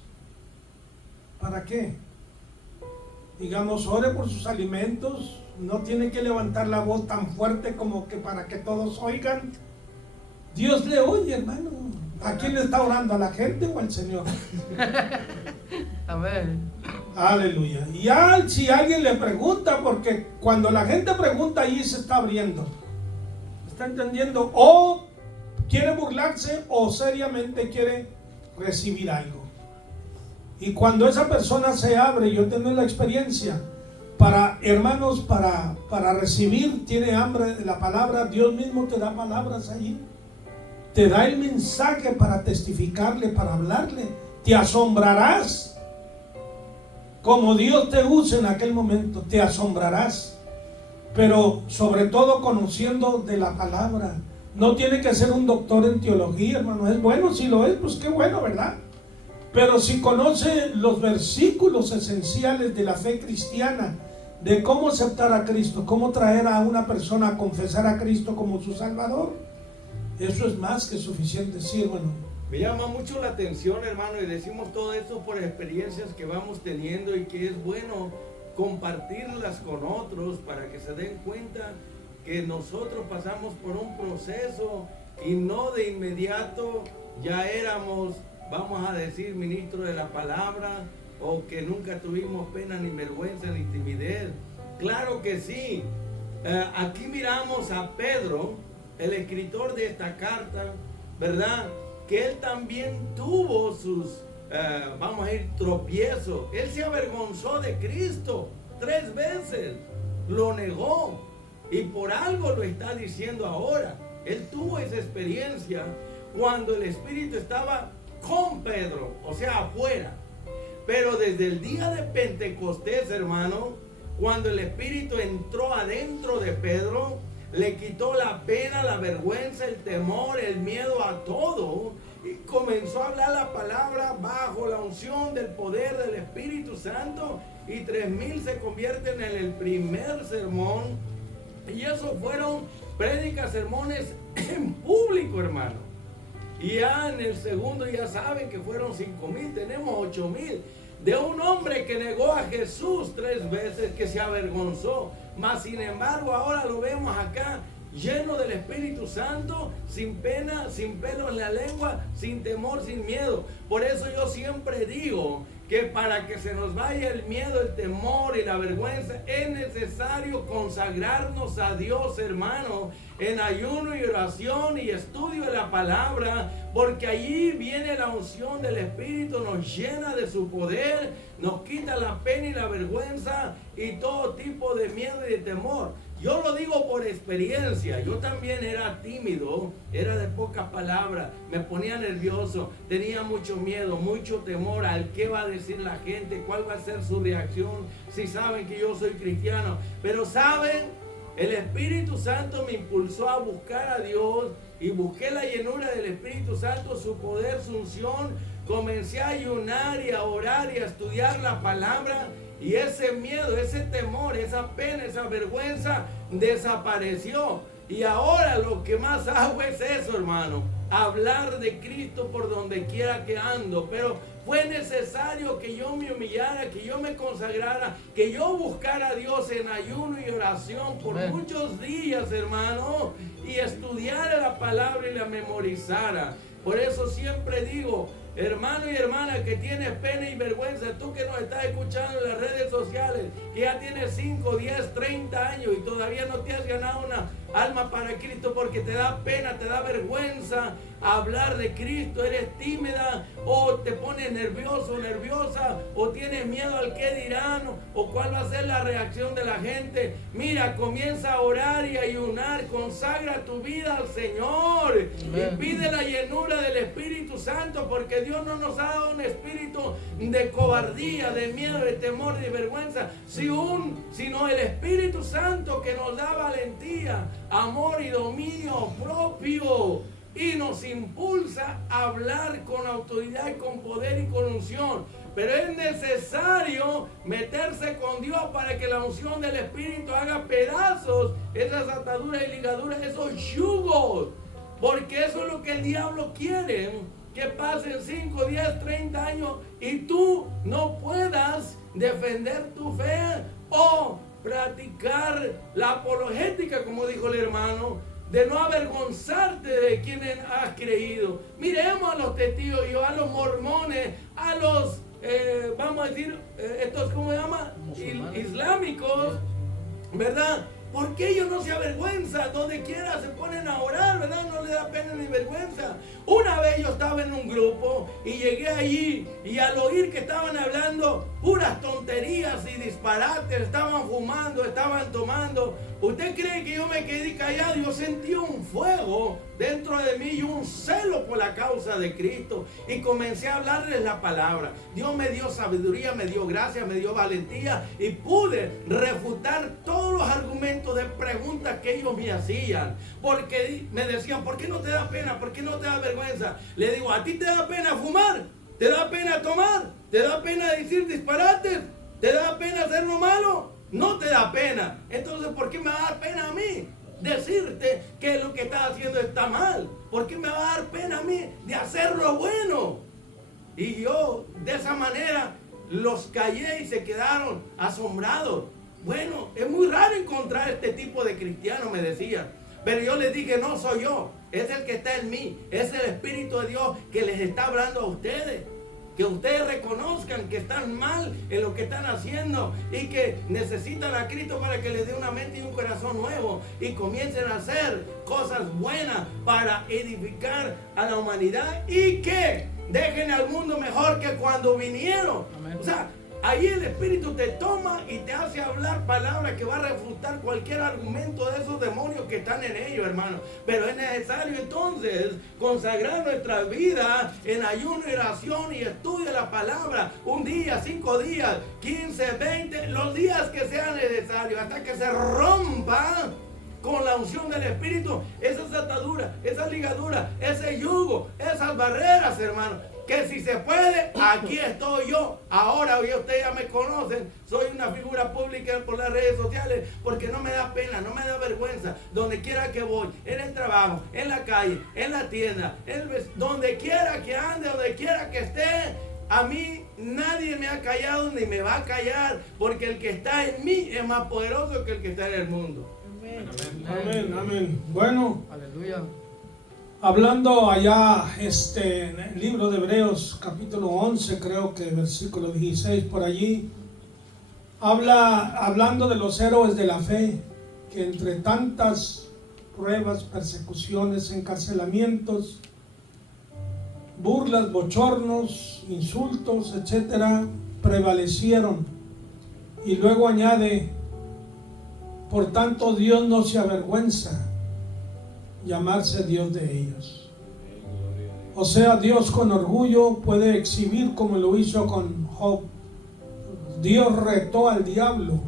¿Para qué? Digamos, ore por sus alimentos. No tiene que levantar la voz tan fuerte como que para que todos oigan. Dios le oye, hermano. ¿A quién le está orando? ¿A la gente o al Señor? Amén. Aleluya. Y si alguien le pregunta, porque cuando la gente pregunta, allí se está abriendo. ¿Está entendiendo? O quiere burlarse o seriamente quiere recibir algo. Y cuando esa persona se abre, yo tengo la experiencia, hermanos, para recibir, tiene hambre de la palabra, Dios mismo te da palabras allí. Te da el mensaje para testificarle, para hablarle. Te asombrarás. Como Dios te usa en aquel momento, te asombrarás. Pero sobre todo conociendo de la palabra. No tiene que ser un doctor en teología, hermano. Es bueno, si lo es, pues qué bueno, ¿verdad? Pero si conoce los versículos esenciales de la fe cristiana, de cómo aceptar a Cristo, cómo traer a una persona a confesar a Cristo como su Salvador, eso es más que suficiente, sí, hermano. Me llama mucho la atención, hermano, y decimos todo esto por experiencias que vamos teniendo y que es bueno compartirlas con otros para que se den cuenta que nosotros pasamos por un proceso y no de inmediato ya éramos, vamos a decir, ministros de la palabra, o que nunca tuvimos pena ni vergüenza ni timidez. Claro que sí. Aquí miramos a Pedro, el escritor de esta carta, ¿verdad? Que él también tuvo sus, vamos a decir, tropiezos. Él se avergonzó de Cristo 3 veces, lo negó, y por algo lo está diciendo ahora. Él tuvo esa experiencia cuando el Espíritu estaba con Pedro, o sea, afuera. Pero desde el día de Pentecostés, hermano, cuando el Espíritu entró adentro de Pedro, le quitó la pena, la vergüenza, el temor, el miedo a todo, y comenzó a hablar la palabra bajo la unción del poder del Espíritu Santo, y 3,000 se convierten en el primer sermón, y esos fueron prédicas, sermones en público, hermano. Y ya en el segundo ya saben que fueron 5,000, tenemos 8,000. De un hombre que negó a Jesús 3 veces, que se avergonzó. Mas sin embargo ahora lo vemos acá lleno del Espíritu Santo, sin pena, sin pelo en la lengua, sin temor, sin miedo. Por eso yo siempre digo que para que se nos vaya el miedo, el temor y la vergüenza, es necesario consagrarnos a Dios, hermano, en ayuno y oración y estudio de la palabra, porque allí viene la unción del Espíritu, nos llena de su poder, nos quita la pena y la vergüenza y todo tipo de miedo y de temor. Yo lo digo por experiencia. Yo también era tímido, era de pocas palabras, me ponía nervioso, tenía mucho miedo, mucho temor al qué va a decir la gente, cuál va a ser su reacción, si saben que yo soy cristiano. Pero saben, el Espíritu Santo me impulsó a buscar a Dios y busqué la llenura del Espíritu Santo, su poder, su unción. Comencé a ayunar y a orar y a estudiar la palabra. Y ese miedo, ese temor, esa pena, esa vergüenza desapareció. Y ahora lo que más hago es eso, hermano. Hablar de Cristo por donde quiera que ando. Pero fue necesario que yo me humillara, que yo me consagrara, que yo buscara a Dios en ayuno y oración por muchos días, hermano. Y estudiara la palabra y la memorizara. Por eso siempre digo, hermano y hermana que tienes pena y vergüenza, tú que nos estás escuchando en las redes sociales, que ya tienes 5, 10, 30 años y todavía no te has ganado alma para Cristo, porque te da pena, te da vergüenza hablar de Cristo, eres tímida o te pones nervioso, nerviosa, o tienes miedo al qué dirán o cuál va a ser la reacción de la gente. Mira, comienza a orar y ayunar, consagra tu vida al Señor y pide la llenura del Espíritu Santo, porque Dios no nos ha dado un espíritu de cobardía, de miedo, de temor, de vergüenza, sino el Espíritu Santo que nos da valentía, amor y dominio propio. Y nos impulsa a hablar con autoridad y con poder y con unción. Pero es necesario meterse con Dios para que la unción del Espíritu haga pedazos esas ataduras y ligaduras, esos yugos. Porque eso es lo que el diablo quiere. Que pasen 5, 10, 30 años y tú no puedas defender tu fe o practicar la apologética, como dijo el hermano, de no avergonzarte de quienes has creído. Miremos a los testigos, a los mormones, a los, vamos a decir, estos, ¿cómo se llama? Islámicos, ¿verdad? Porque ellos no se avergüenzan, donde quiera se ponen a orar, ¿verdad? No les da pena ni vergüenza. Una vez yo estaba en un grupo y llegué allí y al oír que estaban hablando puras tonterías y disparates, estaban fumando, estaban tomando. ¿Usted cree que yo me quedé callado? Yo sentí un fuego dentro de mí y un celo por la causa de Cristo y comencé a hablarles la palabra. Dios me dio sabiduría, me dio gracia, me dio valentía y pude refutar todos los argumentos de preguntas que ellos me hacían, porque me decían, ¿por qué no te da pena? ¿Por qué no te da vergüenza? Le digo, ¿a ti te da pena fumar? ¿Te da pena tomar? ¿Te da pena decir disparates? ¿Te da pena hacer lo malo? No te da pena. Entonces, ¿por qué me va a dar pena a mí decirte que lo que estás haciendo está mal? ¿Por qué me va a dar pena a mí de hacer lo bueno? Y yo de esa manera los callé y se quedaron asombrados. Bueno, es muy raro encontrar este tipo de cristianos, me decían. Pero yo les dije, no soy yo, es el que está en mí, es el Espíritu de Dios que les está hablando a ustedes. Que ustedes reconozcan que están mal en lo que están haciendo y que necesitan a Cristo para que les dé una mente y un corazón nuevo y comiencen a hacer cosas buenas para edificar a la humanidad y que dejen al mundo mejor que cuando vinieron. Amén. O sea, ahí el Espíritu te toma y te hace hablar palabras que va a refutar cualquier argumento de esos demonios que están en ellos, hermano. Pero es necesario entonces consagrar nuestra vida en ayuno y oración y estudio de la palabra. Un día, 5 días, 15, 20, los días que sean necesarios, hasta que se rompa con la unción del Espíritu esas ataduras, esas ligaduras, ese yugo, esas barreras, hermano. Que si se puede, aquí estoy yo. Ahora ustedes ya me conocen. Soy una figura pública por las redes sociales porque no me da pena, no me da vergüenza. Donde quiera que voy, en el trabajo, en la calle, en la tienda, donde quiera que ande, donde quiera que esté, a mí nadie me ha callado ni me va a callar, porque el que está en mí es más poderoso que el que está en el mundo. Amén, amén. Bueno, Aleluya. Hablando allá en el libro de Hebreos capítulo 11, creo que versículo 16 por allí, hablando de los héroes de la fe, que entre tantas pruebas, persecuciones, encarcelamientos, burlas, bochornos, insultos, etcétera, prevalecieron. Y luego añade, por tanto Dios no se avergüenza llamarse Dios de ellos. O sea, Dios con orgullo puede exhibir como lo hizo con Job. Dios retó al diablo.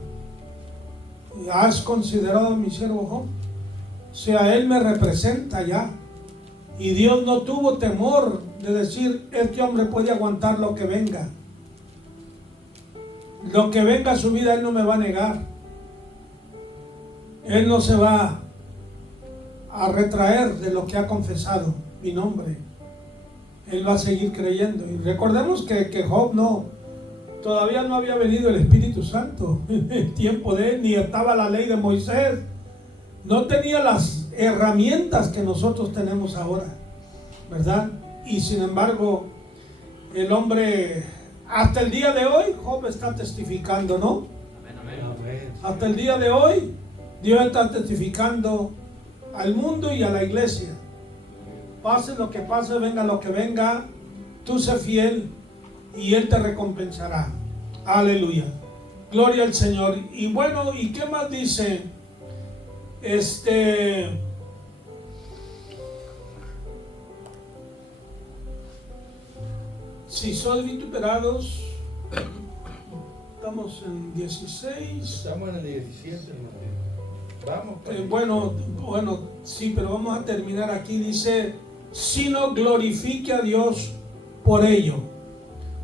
¿Has considerado a mi siervo Job? O sea, él me representa ya. Y Dios no tuvo temor de decir, este hombre puede aguantar lo que venga. Lo que venga a su vida, él no me va a negar. Él no se va a retraer de lo que ha confesado mi nombre. Él va a seguir creyendo. Y recordemos que Job todavía no había venido el Espíritu Santo en el tiempo de él, ni estaba la ley de Moisés. No tenía las herramientas que nosotros tenemos ahora, ¿verdad? Y sin embargo, el hombre, hasta el día de hoy, Job está testificando, ¿no? Hasta el día de hoy, Dios está testificando al mundo y a la iglesia. Pase lo que pase, venga lo que venga, tú sé fiel y Él te recompensará. Aleluya. Gloria al Señor. Y bueno, ¿y qué más dice? Si sois vituperados, estamos en 16. Estamos en el 17, hermano. Vamos. Bueno, sí, pero vamos a terminar aquí. Dice, sino glorifique a Dios por ello.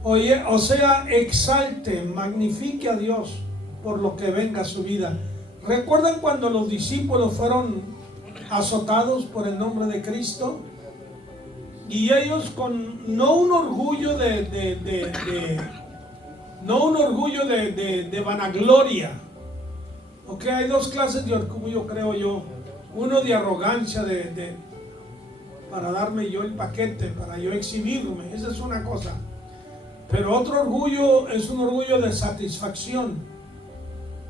Oye, o sea, exalte, magnifique a Dios por lo que venga a su vida. ¿Recuerdan cuando los discípulos fueron azotados por el nombre de Cristo? Y ellos con no un orgullo de vanagloria. Ok, hay dos clases de orgullo, creo yo. Uno de arrogancia, para darme yo el paquete, para yo exhibirme. Esa es una cosa. Pero otro orgullo es un orgullo de satisfacción.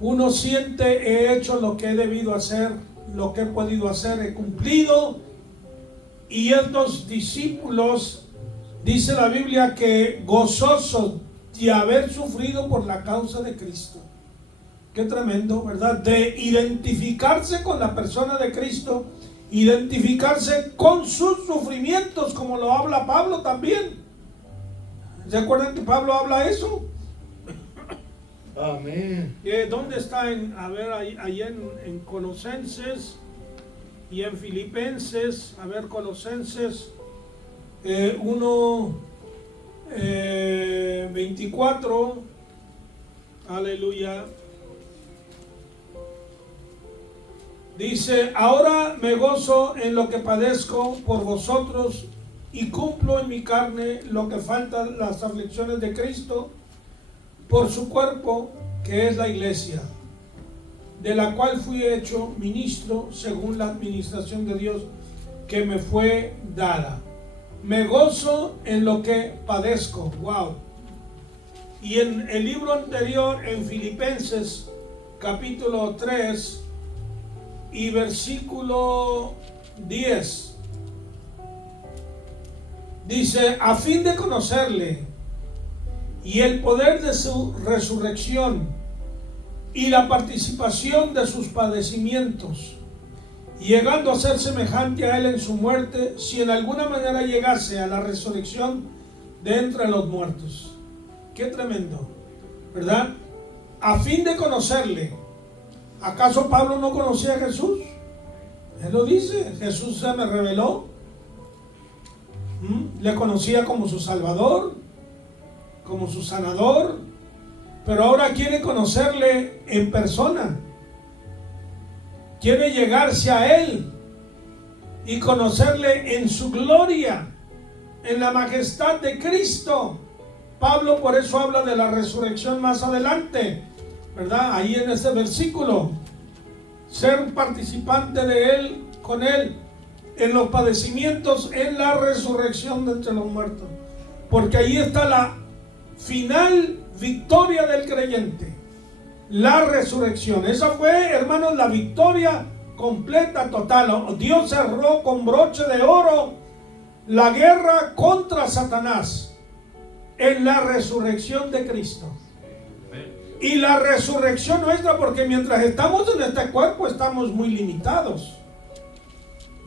Uno siente, he hecho lo que he debido hacer, lo que he podido hacer, he cumplido. Y estos discípulos, dice la Biblia, que gozosos de haber sufrido por la causa de Cristo. Qué tremendo, ¿verdad? De identificarse con la persona de Cristo, identificarse con sus sufrimientos, como lo habla Pablo también. ¿Se acuerdan que Pablo habla eso? Amén. ¿Dónde está? Ahí en Colosenses y en Filipenses. A ver, Colosenses 1:24. Aleluya. Dice, ahora me gozo en lo que padezco por vosotros y cumplo en mi carne lo que falta las aflicciones de Cristo por su cuerpo, que es la iglesia, de la cual fui hecho ministro según la administración de Dios que me fue dada. Me gozo en lo que padezco. Wow. Y en el libro anterior, en Filipenses capítulo 3 y versículo 10, dice, a fin de conocerle y el poder de su resurrección y la participación de sus padecimientos, llegando a ser semejante a él en su muerte, si en alguna manera llegase a la resurrección de entre los muertos. Qué tremendo, ¿verdad? A fin de conocerle. ¿Acaso Pablo no conocía a Jesús? Él lo dice, Jesús se me reveló. Le conocía como su Salvador, como su sanador, pero ahora quiere conocerle en persona. Quiere llegarse a Él y conocerle en su gloria, en la majestad de Cristo. Pablo por eso habla de la resurrección más adelante, ¿verdad? Ahí en ese versículo. Ser participante de Él, con Él, en los padecimientos, en la resurrección de entre los muertos. Porque ahí está la final victoria del creyente. La resurrección. Esa fue, hermanos, la victoria completa, total. Dios cerró con broche de oro la guerra contra Satanás en la resurrección de Cristo. Y la resurrección nuestra, porque mientras estamos en este cuerpo estamos muy limitados,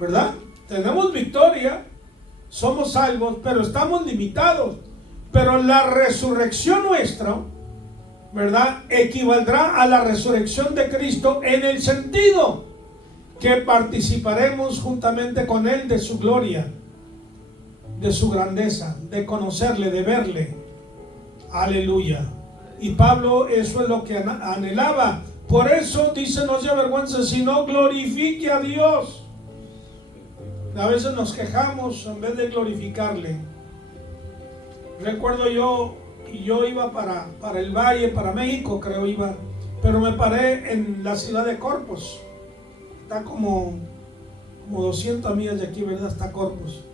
¿verdad? Tenemos victoria, somos salvos, pero estamos limitados. Pero la resurrección nuestra, ¿verdad?, equivaldrá a la resurrección de Cristo en el sentido que participaremos juntamente con Él de su gloria, de su grandeza, de conocerle, de verle. Aleluya. Y Pablo eso es lo que anhelaba. Por eso dice, no se avergüence, sino glorifique a Dios. A veces nos quejamos en vez de glorificarle. Recuerdo yo iba para el Valle, para México creo iba, pero me paré en la ciudad de Corpus. Está como 200 millas de aquí, ¿verdad? Está Corpus.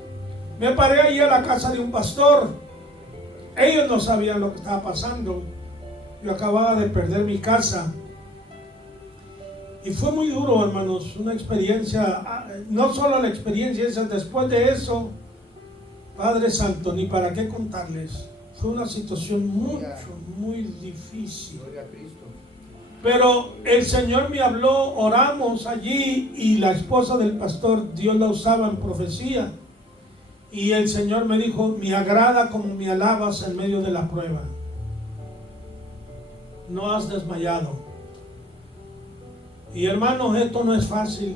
Me paré ahí a la casa de un pastor. Ellos no sabían lo que estaba pasando. Yo acababa de perder mi casa. Y fue muy duro, hermanos, una experiencia, no solo la experiencia esa, después de eso, Padre Santo, ni para qué contarles. Fue una situación muy difícil. Gloria a Cristo. Pero el Señor me habló, oramos allí y la esposa del pastor, Dios la usaba en profecía. Y el Señor me dijo, me agrada como me alabas en medio de la prueba. No has desmayado. Y hermanos, esto no es fácil,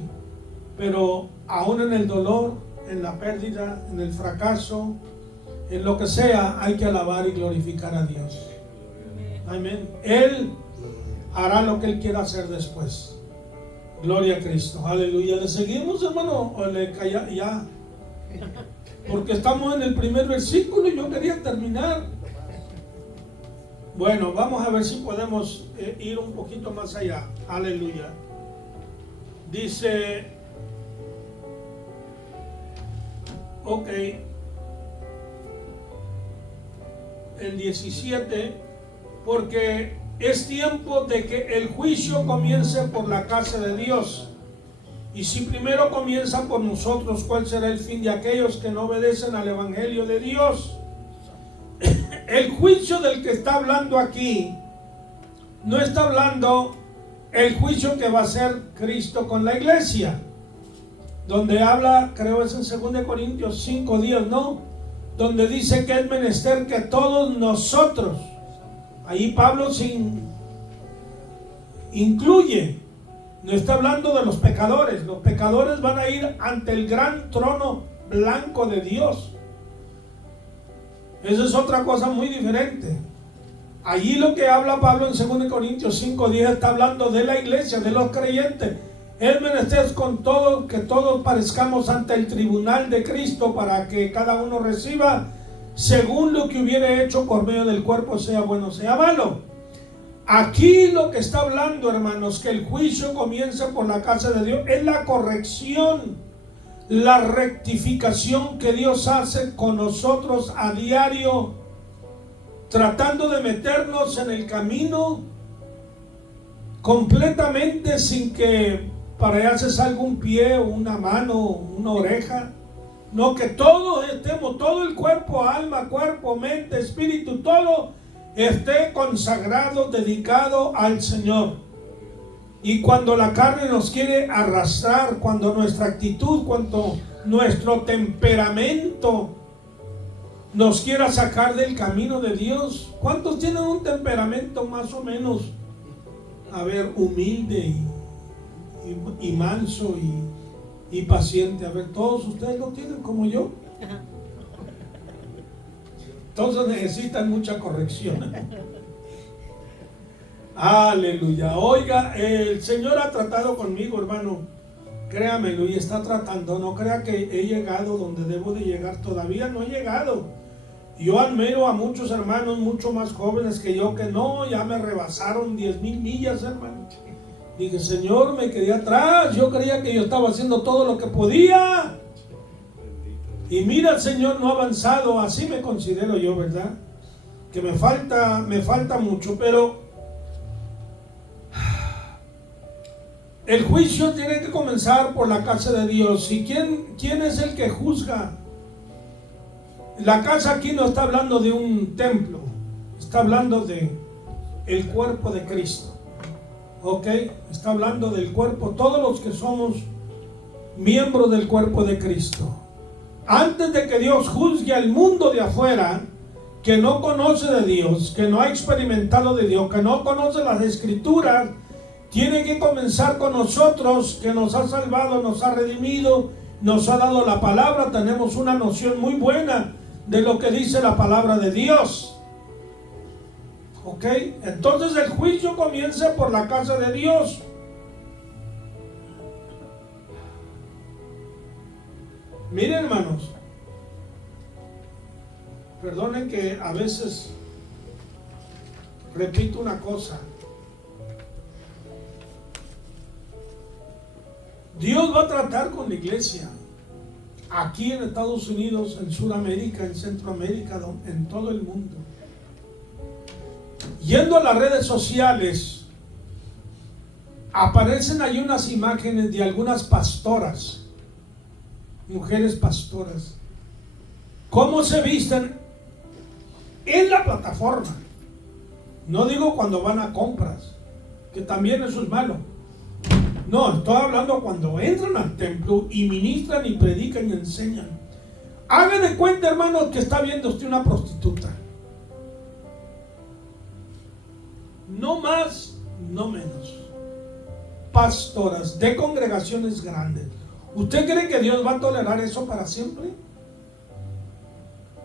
pero aún en el dolor, en la pérdida, en el fracaso, en lo que sea, hay que alabar y glorificar a Dios. Amén. Él hará lo que Él quiera hacer después. Gloria a Cristo. Aleluya. ¿Le seguimos, hermano? ¿O le calla ya? Porque estamos en el primer versículo y yo quería terminar. Bueno, vamos a ver si podemos ir un poquito más allá. Aleluya. Dice, ok, el 17, porque es tiempo de que el juicio comience por la casa de Dios. Y si primero comienza por nosotros, ¿cuál será el fin de aquellos que no obedecen al Evangelio de Dios? El juicio del que está hablando aquí, no está hablando el juicio que va a hacer Cristo con la iglesia, donde habla, creo es en 2 Corintios 5:10, ¿no? Donde dice que es menester que todos nosotros, ahí Pablo incluye, no está hablando de los pecadores van a ir ante el gran trono blanco de Dios. Eso es otra cosa muy diferente. Allí lo que habla Pablo en 2 Corintios 5:10 está hablando de la iglesia, de los creyentes. Es menester con todo, que todos parezcamos ante el tribunal de Cristo para que cada uno reciba según lo que hubiere hecho por medio del cuerpo, sea bueno, sea malo. Aquí lo que está hablando, hermanos, que el juicio comienza por la casa de Dios, es la corrección, la rectificación que Dios hace con nosotros a diario, tratando de meternos en el camino completamente sin que para allá se salga un pie, una mano, una oreja. No, que todos estemos, todo el cuerpo, alma, cuerpo, mente, espíritu, todo esté consagrado, dedicado al Señor. Y cuando la carne nos quiere arrastrar, cuando nuestra actitud, cuando nuestro temperamento nos quiera sacar del camino de Dios. ¿Cuántos tienen un temperamento más o menos, a ver, humilde y manso y paciente? A ver, todos ustedes lo tienen como yo. Entonces necesitan mucha corrección. Aleluya. Oiga, el Señor ha tratado conmigo, hermano. Créamelo, y está tratando. No crea que he llegado donde debo de llegar. Todavía no he llegado. Yo admiro a muchos hermanos mucho más jóvenes que yo, que no, ya me rebasaron 10,000 millas, hermano. Dije, Señor, me quedé atrás. Yo creía que yo estaba haciendo todo lo que podía. Y mira, el Señor no ha avanzado. Así me considero yo, ¿verdad? Que me falta mucho, pero el juicio tiene que comenzar por la casa de Dios. ¿Y quién es el que juzga? La casa aquí no está hablando de un templo, está hablando de el cuerpo de Cristo. ¿Ok? Está hablando del cuerpo, todos los que somos miembros del cuerpo de Cristo. Antes de que Dios juzgue al mundo de afuera, que no conoce de Dios, que no ha experimentado de Dios, que no conoce las Escrituras, tiene que comenzar con nosotros, que nos ha salvado, nos ha redimido, nos ha dado la palabra. Tenemos una noción muy buena de lo que dice la palabra de Dios. ¿Ok? Entonces el juicio comienza por la casa de Dios. Miren, hermanos, perdonen que a veces repito una cosa. Dios va a tratar con la iglesia aquí en Estados Unidos, en Sudamérica, en Centroamérica, en todo el mundo. Yendo a las redes sociales, aparecen ahí unas imágenes de algunas pastoras, mujeres pastoras, cómo se visten en la plataforma. No digo cuando van a compras, que también eso es malo. No, estoy hablando cuando entran al templo y ministran y predican y enseñan. Hagan de cuenta, hermanos, que está viendo usted una prostituta. No más, no menos. Pastoras de congregaciones grandes. ¿Usted cree que Dios va a tolerar eso para siempre?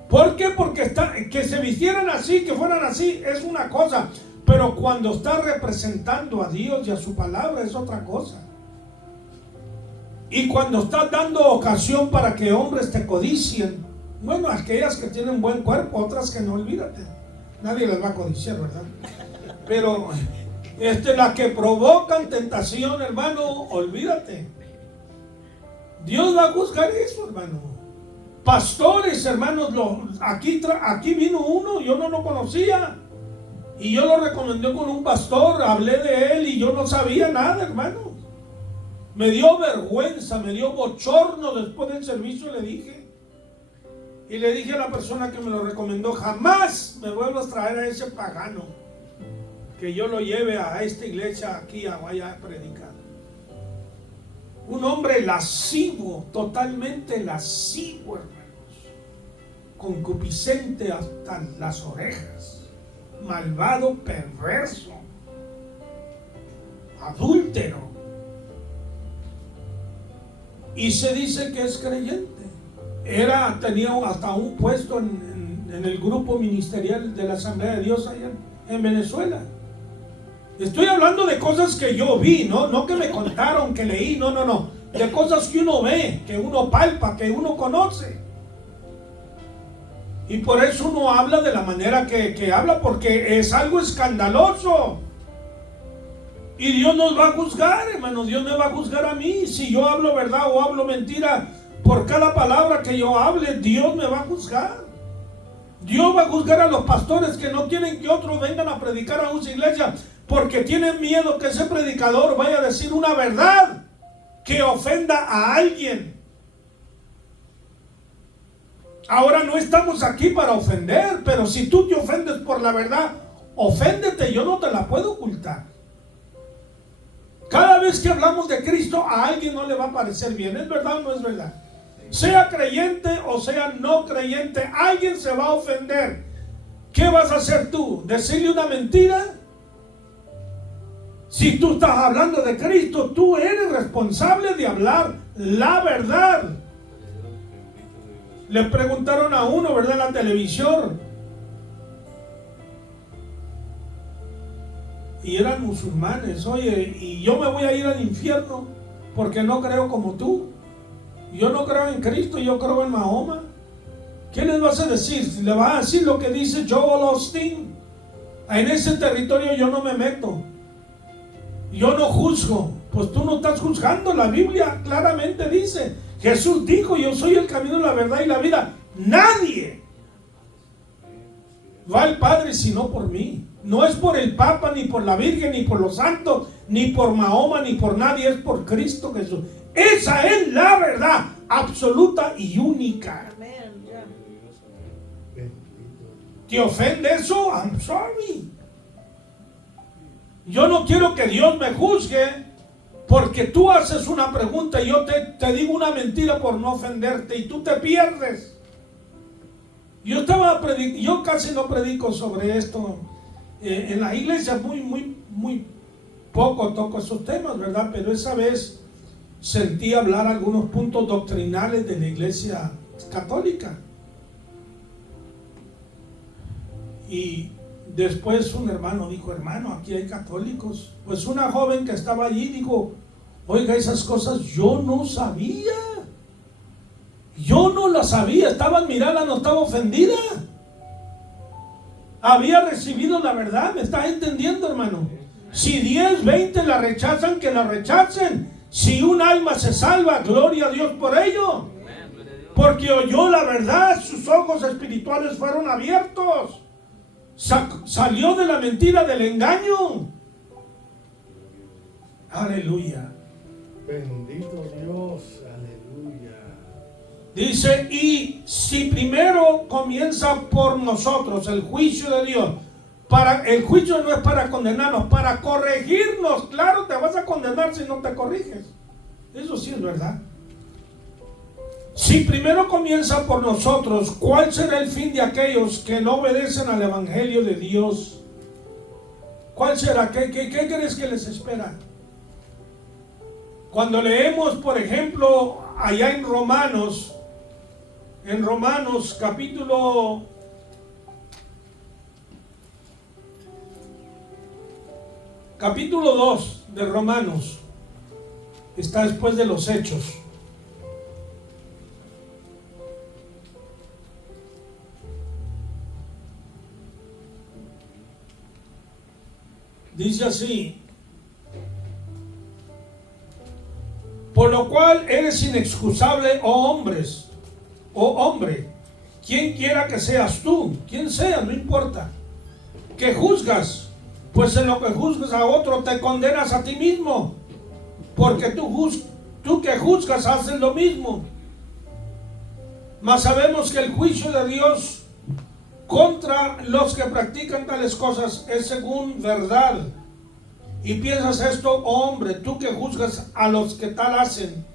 ¿Por qué? Porque que se vistieran así, que fueran así, es una cosa. Pero cuando está representando a Dios y a su palabra es otra cosa. Y cuando está dando ocasión para que hombres te codicien, bueno, aquellas que tienen buen cuerpo, otras que no, olvídate. Nadie les va a codiciar, ¿verdad? Pero las que provocan tentación, hermano, olvídate. Dios va a juzgar eso, hermano. Pastores, hermanos, aquí vino uno, yo no lo conocía. Y yo lo recomendé con un pastor, hablé de él y yo no sabía nada, hermano. Me dio vergüenza, me dio bochorno después del servicio, le dije. Y le dije a la persona que me lo recomendó, jamás me vuelvas a traer a ese pagano, que yo lo lleve a esta iglesia aquí a vaya a predicar. Un hombre lascivo, totalmente lascivo, hermanos, concupiscente hasta las orejas, malvado, perverso, adúltero. Y se dice que es creyente. Tenía hasta un puesto en el grupo ministerial de la Asamblea de Dios allá en Venezuela. Estoy hablando de cosas que yo vi, no que me contaron, que leí, no. De cosas que uno ve, que uno palpa, que uno conoce. Y por eso uno habla de la manera que habla, porque es algo escandaloso. Y Dios nos va a juzgar, hermano. Dios me va a juzgar a mí. Si yo hablo verdad o hablo mentira, por cada palabra que yo hable, Dios me va a juzgar. Dios va a juzgar a los pastores que no quieren que otros vengan a predicar a una iglesia, porque tienen miedo que ese predicador vaya a decir una verdad que ofenda a alguien. Ahora no estamos aquí para ofender, pero si tú te ofendes por la verdad, oféndete, yo no te la puedo ocultar. Cada vez que hablamos de Cristo, a alguien no le va a parecer bien. ¿Es verdad o no es verdad? Sea creyente o sea no creyente, alguien se va a ofender. ¿Qué vas a hacer tú? ¿Decirle una mentira? Si tú estás hablando de Cristo, tú eres responsable de hablar la verdad. Le preguntaron a uno, ¿verdad?, en la televisión. Y eran musulmanes. Oye, y yo me voy a ir al infierno porque no creo como tú. Yo no creo en Cristo, yo creo en Mahoma. ¿Qué les vas a decir? ¿Le vas a decir lo que dice Joel Osteen? En ese territorio yo no me meto. Yo no juzgo. Pues tú no estás juzgando. La Biblia claramente dice, Jesús dijo, yo soy el camino, la verdad y la vida. Nadie va al Padre sino por mí. No es por el Papa, ni por la Virgen, ni por los santos, ni por Mahoma, ni por nadie. Es por Cristo Jesús. Esa es la verdad absoluta y única. ¿Te ofende eso? I'm sorry. Yo no quiero que Dios me juzgue porque tú haces una pregunta y yo te digo una mentira por no ofenderte y tú te pierdes. Yo casi no predico sobre esto. En la iglesia muy poco toco esos temas, ¿verdad? Pero esa vez sentí hablar algunos puntos doctrinales de la iglesia católica. Y después un hermano dijo, hermano, aquí hay católicos. Pues una joven que estaba allí dijo, oiga, esas cosas yo no sabía. Yo no las sabía, estaba admirada, no estaba ofendida. Había recibido la verdad, ¿me estás entendiendo, hermano? Si 10, 20 la rechazan, que la rechacen. Si un alma se salva, gloria a Dios por ello. Porque oyó la verdad, sus ojos espirituales fueron abiertos. Salió de la mentira, del engaño. Aleluya. Bendito Dios, aleluya. Dice, y si primero comienza por nosotros el juicio de Dios, el juicio no es para condenarnos, para corregirnos. Claro, te vas a condenar si no te corriges. Eso sí es verdad. Si primero comienza por nosotros, ¿cuál será el fin de aquellos que no obedecen al Evangelio de Dios? ¿Cuál será? ¿Qué crees que les espera? Cuando leemos, por ejemplo, allá en Romanos capítulo 2 de Romanos, está después de los Hechos. Dice así: por lo cual eres inexcusable, hombre, quien quiera que seas tú, quien sea, no importa, que juzgas, pues en lo que juzgas a otro te condenas a ti mismo, porque tú que juzgas haces lo mismo. Mas sabemos que el juicio de Dios contra los que practican tales cosas es según verdad. Y piensas esto, oh hombre, tú que juzgas a los que tal hacen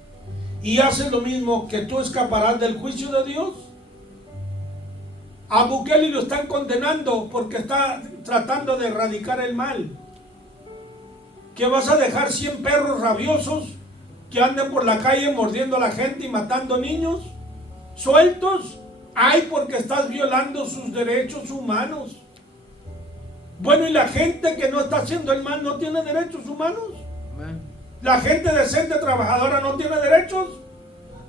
y haces lo mismo, que tú escaparás del juicio de Dios. A Bukele lo están condenando porque está tratando de erradicar el mal. ¿Que vas a dejar 100 perros rabiosos que anden por la calle mordiendo a la gente y matando niños sueltos? Ay, porque estás violando sus derechos humanos. Bueno, ¿y la gente que no está haciendo el mal no tiene derechos humanos? Amén. ¿La gente decente, trabajadora, no tiene derechos?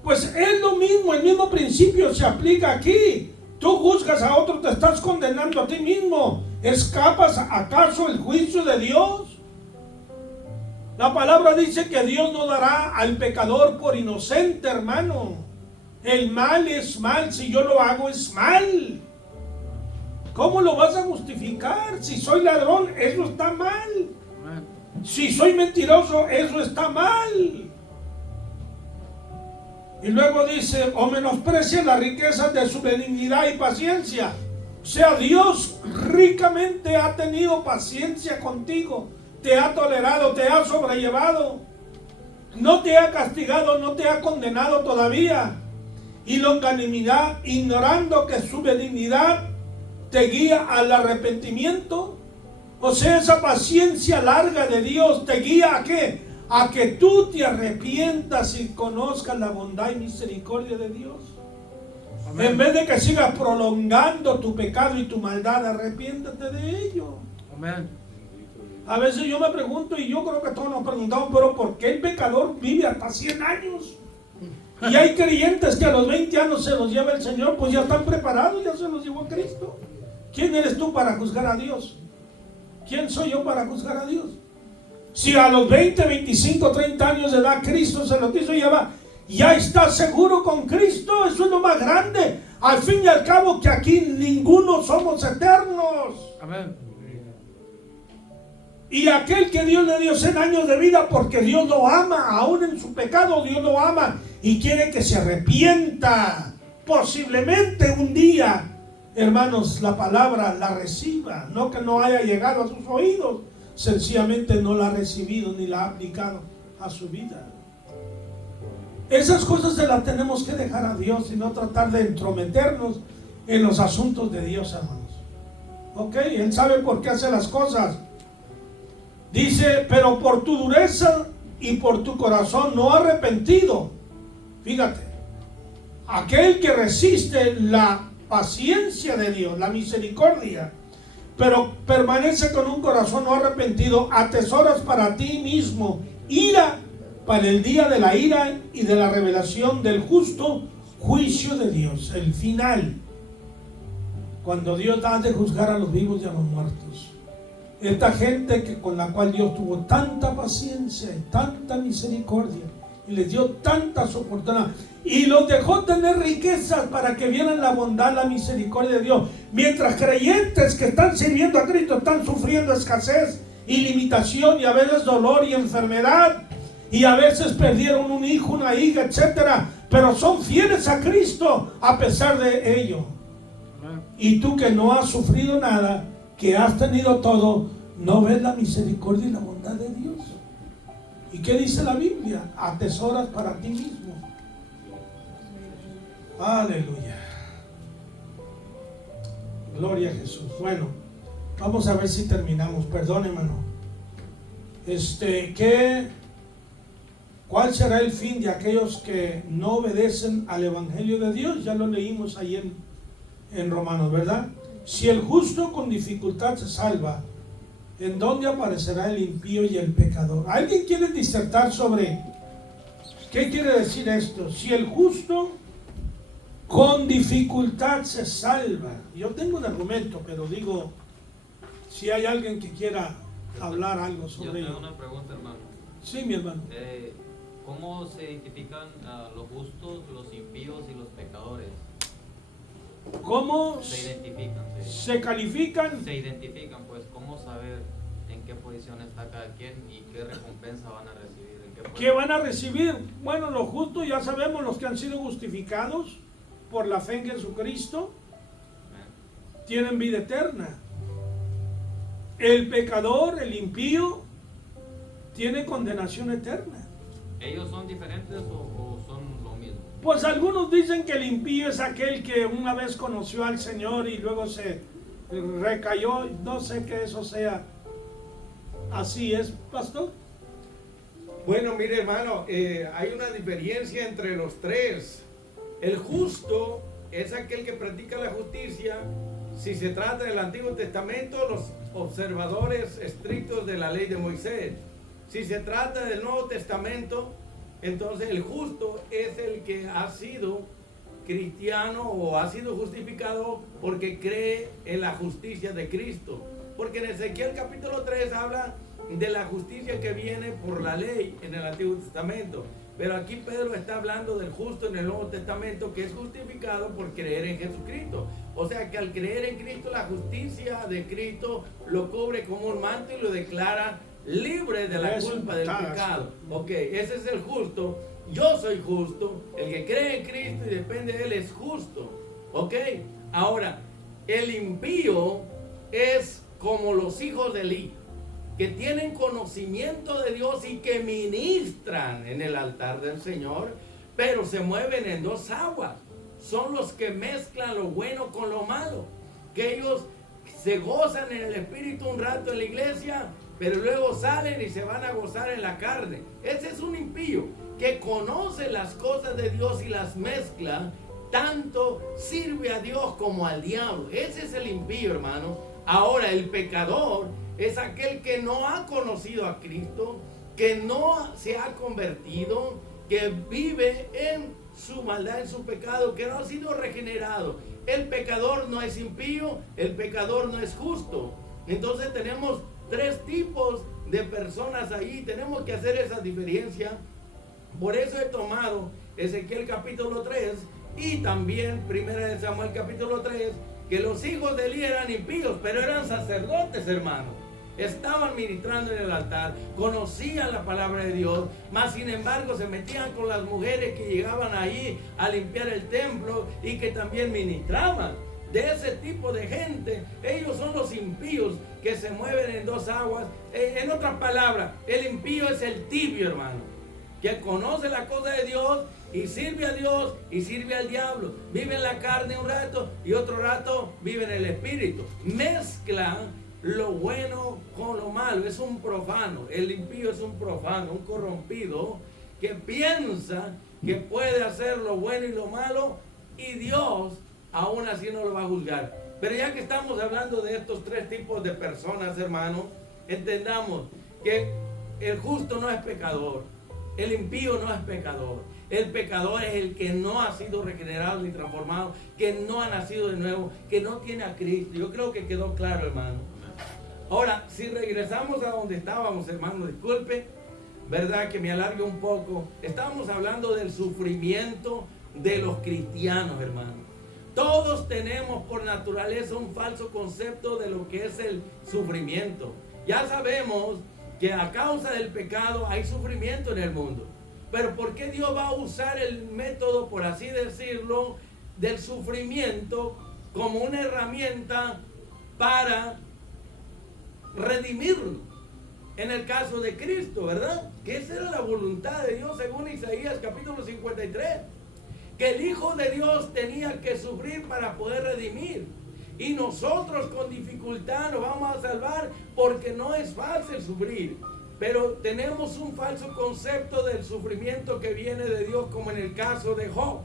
Pues es lo mismo, el mismo principio se aplica aquí. Tú juzgas a otro, te estás condenando a ti mismo. ¿Escapas acaso el juicio de Dios? La palabra dice que Dios no dará al pecador por inocente, hermano. El mal es mal, si yo lo hago es mal. ¿Cómo lo vas a justificar? Si soy ladrón, eso está mal. Si soy mentiroso, eso está mal. Y luego dice, o menosprecia las riquezas de su benignidad y paciencia. O sea, Dios ricamente ha tenido paciencia contigo, te ha tolerado, te ha sobrellevado, no te ha castigado, no te ha condenado todavía. Y longanimidad, ignorando que su benignidad te guía al arrepentimiento. O sea, esa paciencia larga de Dios te guía ¿a qué? A que tú te arrepientas y conozcas la bondad y misericordia de Dios. Amén. En vez de que sigas prolongando tu pecado y tu maldad, arrepiéntate de ello. Amén. A veces yo me pregunto, y yo creo que todos nos preguntamos, pero ¿por qué el pecador vive hasta 100 años? Y hay creyentes que a los 20 años se los lleva el Señor, pues ya están preparados, ya se los llevó Cristo. ¿Quién eres tú para juzgar a Dios? ¿Quién soy yo para juzgar a Dios? Si a los 20, 25, 30 años de edad Cristo se lo quiso llevar, ya está seguro con Cristo, eso es lo más grande. Al fin y al cabo que aquí ninguno somos eternos. Amén. Y aquel que Dios le dio 100 años de vida porque Dios lo ama, aún en su pecado Dios lo ama y quiere que se arrepienta. Posiblemente un día, hermanos, la palabra la reciba, no que no haya llegado a sus oídos, sencillamente no la ha recibido ni la ha aplicado a su vida. Esas cosas se las tenemos que dejar a Dios y no tratar de entrometernos en los asuntos de Dios, hermanos. Ok, Él sabe por qué hace las cosas. Dice, pero por tu dureza y por tu corazón no arrepentido. Fíjate, aquel que resiste la paciencia de Dios, la misericordia, pero permanece con un corazón no arrepentido, atesoras para ti mismo ira para el día de la ira y de la revelación del justo juicio de Dios, el final, cuando Dios ha de juzgar a los vivos y a los muertos. Esta gente con la cual Dios tuvo tanta paciencia y tanta misericordia y les dio tantas oportunidades y los dejó tener riquezas para que vieran la bondad, la misericordia de Dios, mientras creyentes que están sirviendo a Cristo están sufriendo escasez y limitación y a veces dolor y enfermedad y a veces perdieron un hijo, una hija, etcétera, pero son fieles a Cristo a pesar de ello. Y tú que no has sufrido nada, que has tenido todo, ¿no ves la misericordia y la bondad de Dios? ¿Y qué dice la Biblia? Atesoras para ti mismo. Aleluya. Gloria a Jesús. Bueno, vamos a ver si terminamos. Perdón, hermano. ¿Cuál será el fin de aquellos que no obedecen al Evangelio de Dios? Ya lo leímos ahí en Romanos, ¿verdad? Si el justo con dificultad se salva, ¿en dónde aparecerá el impío y el pecador? ¿Alguien quiere disertar sobre qué quiere decir esto? Si el justo con dificultad se salva. Yo tengo un argumento, pero digo, si hay alguien que quiera hablar algo sobre ello. Yo tengo una pregunta, hermano. Sí, mi hermano. ¿Cómo se identifican los justos, los impíos y los pecadores? ¿Cómo se identifican? se califican? Se identifican, pues, ¿cómo saber en qué posición está cada quien y qué recompensa van a recibir? ¿Qué van a recibir? Bueno, los justos ya sabemos, los que han sido justificados por la fe en Jesucristo, tienen vida eterna. El pecador, el impío, tiene condenación eterna. ¿Ellos son diferentes o son lo mismo? Pues algunos dicen que el impío es aquel que una vez conoció al Señor y luego se recayó. No sé que eso sea así, ¿es, pastor? Bueno, mire, hermano, hay una diferencia entre los tres. El justo es aquel que practica la justicia. Si se trata del Antiguo Testamento, los observadores estrictos de la ley de Moisés. Si se trata del Nuevo Testamento, entonces el justo es el que ha sido cristiano o ha sido justificado porque cree en la justicia de Cristo. Porque en Ezequiel capítulo 3 habla de la justicia que viene por la ley en el Antiguo Testamento. Pero aquí Pedro está hablando del justo en el Nuevo Testamento, que es justificado por creer en Jesucristo. O sea que al creer en Cristo, la justicia de Cristo lo cubre como un manto y lo declara libre de la culpa del pecado. Ok, ese es el justo. Yo soy justo. El que cree en Cristo y depende de Él es justo. Ok, ahora, el impío es como los hijos de Eli, que tienen conocimiento de Dios y que ministran en el altar del Señor, pero se mueven en dos aguas. Son los que mezclan lo bueno con lo malo, que ellos se gozan en el espíritu un rato en la iglesia, pero luego salen y se van a gozar en la carne. Ese es un impío que conoce las cosas de Dios y las mezcla, tanto sirve a Dios como al diablo. Ese es el impío, hermano. Ahora, el pecador es aquel que no ha conocido a Cristo, que no se ha convertido, que vive en su maldad, en su pecado, que no ha sido regenerado. El pecador no es impío, el pecador no es justo. Entonces tenemos tres tipos de personas ahí, tenemos que hacer esa diferencia. Por eso he tomado Ezequiel capítulo 3 y también 1 Samuel capítulo 3, que los hijos de Eli eran impíos, pero eran sacerdotes, hermanos. Estaban ministrando en el altar, conocían la palabra de Dios, mas sin embargo se metían con las mujeres que llegaban ahí a limpiar el templo y que también ministraban. De ese tipo de gente, ellos son los impíos que se mueven en dos aguas. En otras palabras, el impío es el tibio, hermano, que conoce la cosa de Dios y sirve a Dios y sirve al diablo. Vive en la carne un rato y otro rato vive en el espíritu. Mezclan lo bueno con lo malo. Es un profano. El impío es un profano, un corrompido que piensa que puede hacer lo bueno y lo malo, y Dios aún así no lo va a juzgar. Pero ya que estamos hablando de estos tres tipos de personas, hermano, entendamos que el justo no es pecador, el impío no es pecador. El pecador es el que no ha sido regenerado ni transformado, que no ha nacido de nuevo, que no tiene a Cristo. Yo creo que quedó claro, hermano. Ahora, si regresamos a donde estábamos, hermano, disculpe, verdad que me alargue un poco. Estábamos hablando del sufrimiento de los cristianos, hermano. Todos tenemos por naturaleza un falso concepto de lo que es el sufrimiento. Ya sabemos que a causa del pecado hay sufrimiento en el mundo. Pero ¿por qué Dios va a usar el método, por así decirlo, del sufrimiento como una herramienta para redimirlo? En el caso de Cristo, ¿verdad? Que esa era la voluntad de Dios según Isaías capítulo 53. Que el Hijo de Dios tenía que sufrir para poder redimir. Y nosotros con dificultad nos vamos a salvar porque no es fácil sufrir. Pero tenemos un falso concepto del sufrimiento que viene de Dios, como en el caso de Job.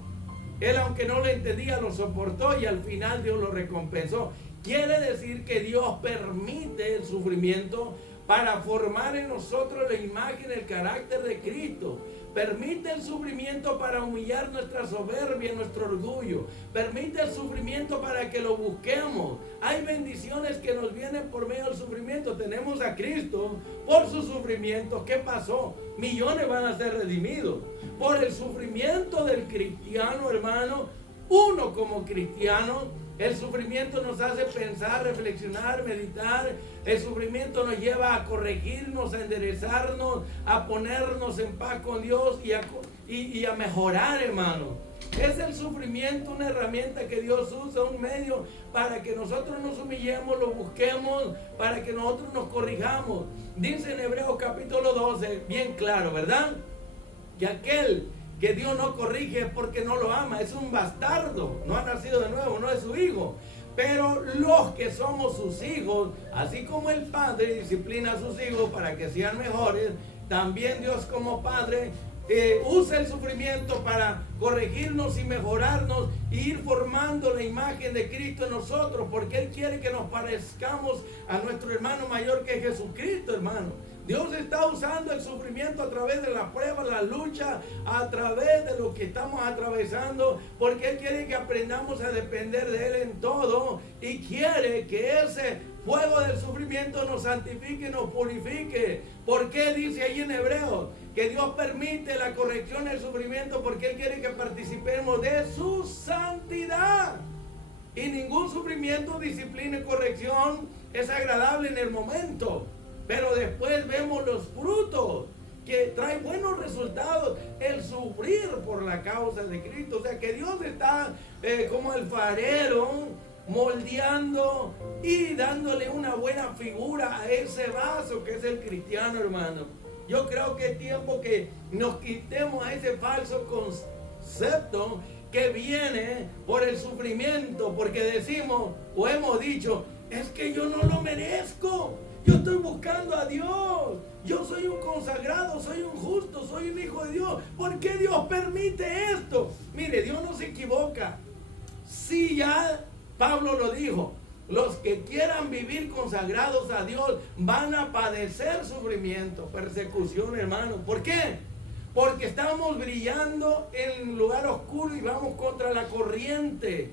Él, aunque no lo entendía, lo soportó y al final Dios lo recompensó. Quiere decir que Dios permite el sufrimiento para formar en nosotros la imagen, el carácter de Cristo. Permite el sufrimiento para humillar nuestra soberbia, nuestro orgullo. Permite el sufrimiento para que lo busquemos. Hay bendiciones que nos vienen por medio del sufrimiento. Tenemos a Cristo por su sufrimiento. ¿Qué pasó? Millones van a ser redimidos. Por el sufrimiento del cristiano, hermano, uno como cristiano, el sufrimiento nos hace pensar, reflexionar, meditar. El sufrimiento nos lleva a corregirnos, a enderezarnos, a ponernos en paz con Dios y a mejorar, hermano. Es el sufrimiento una herramienta que Dios usa, un medio para que nosotros nos humillemos, lo busquemos, para que nosotros nos corrijamos. Dice en Hebreos capítulo 12, bien claro, ¿verdad? Que aquel que Dios no corrige es porque no lo ama, es un bastardo, no ha nacido de nuevo, no es su hijo. Pero los que somos sus hijos, así como el Padre disciplina a sus hijos para que sean mejores, también Dios como Padre usa el sufrimiento para corregirnos y mejorarnos e ir formando la imagen de Cristo en nosotros, porque Él quiere que nos parezcamos a nuestro hermano mayor que es Jesucristo, hermano. Dios está usando el sufrimiento a través de la prueba, la lucha, a través de lo que estamos atravesando, porque Él quiere que aprendamos a depender de Él en todo y quiere que ese fuego del sufrimiento nos santifique y nos purifique. ¿Por qué dice ahí en Hebreos que Dios permite la corrección del sufrimiento? Porque Él quiere que participemos de su santidad. Y ningún sufrimiento, disciplina y corrección es agradable en el momento. Pero después vemos los frutos que trae buenos resultados, el sufrir por la causa de Cristo. O sea que Dios está como alfarero moldeando y dándole una buena figura a ese vaso que es el cristiano, hermano. Yo creo que es tiempo que nos quitemos a ese falso concepto que viene por el sufrimiento, porque decimos o hemos dicho, es que yo no lo merezco. Yo estoy buscando a Dios. Yo soy un consagrado, soy un justo, soy un hijo de Dios. ¿Por qué Dios permite esto? Mire, Dios no se equivoca. Si ya Pablo lo dijo, los que quieran vivir consagrados a Dios van a padecer sufrimiento, persecución, hermano. ¿Por qué? Porque estamos brillando en un lugar oscuro y vamos contra la corriente.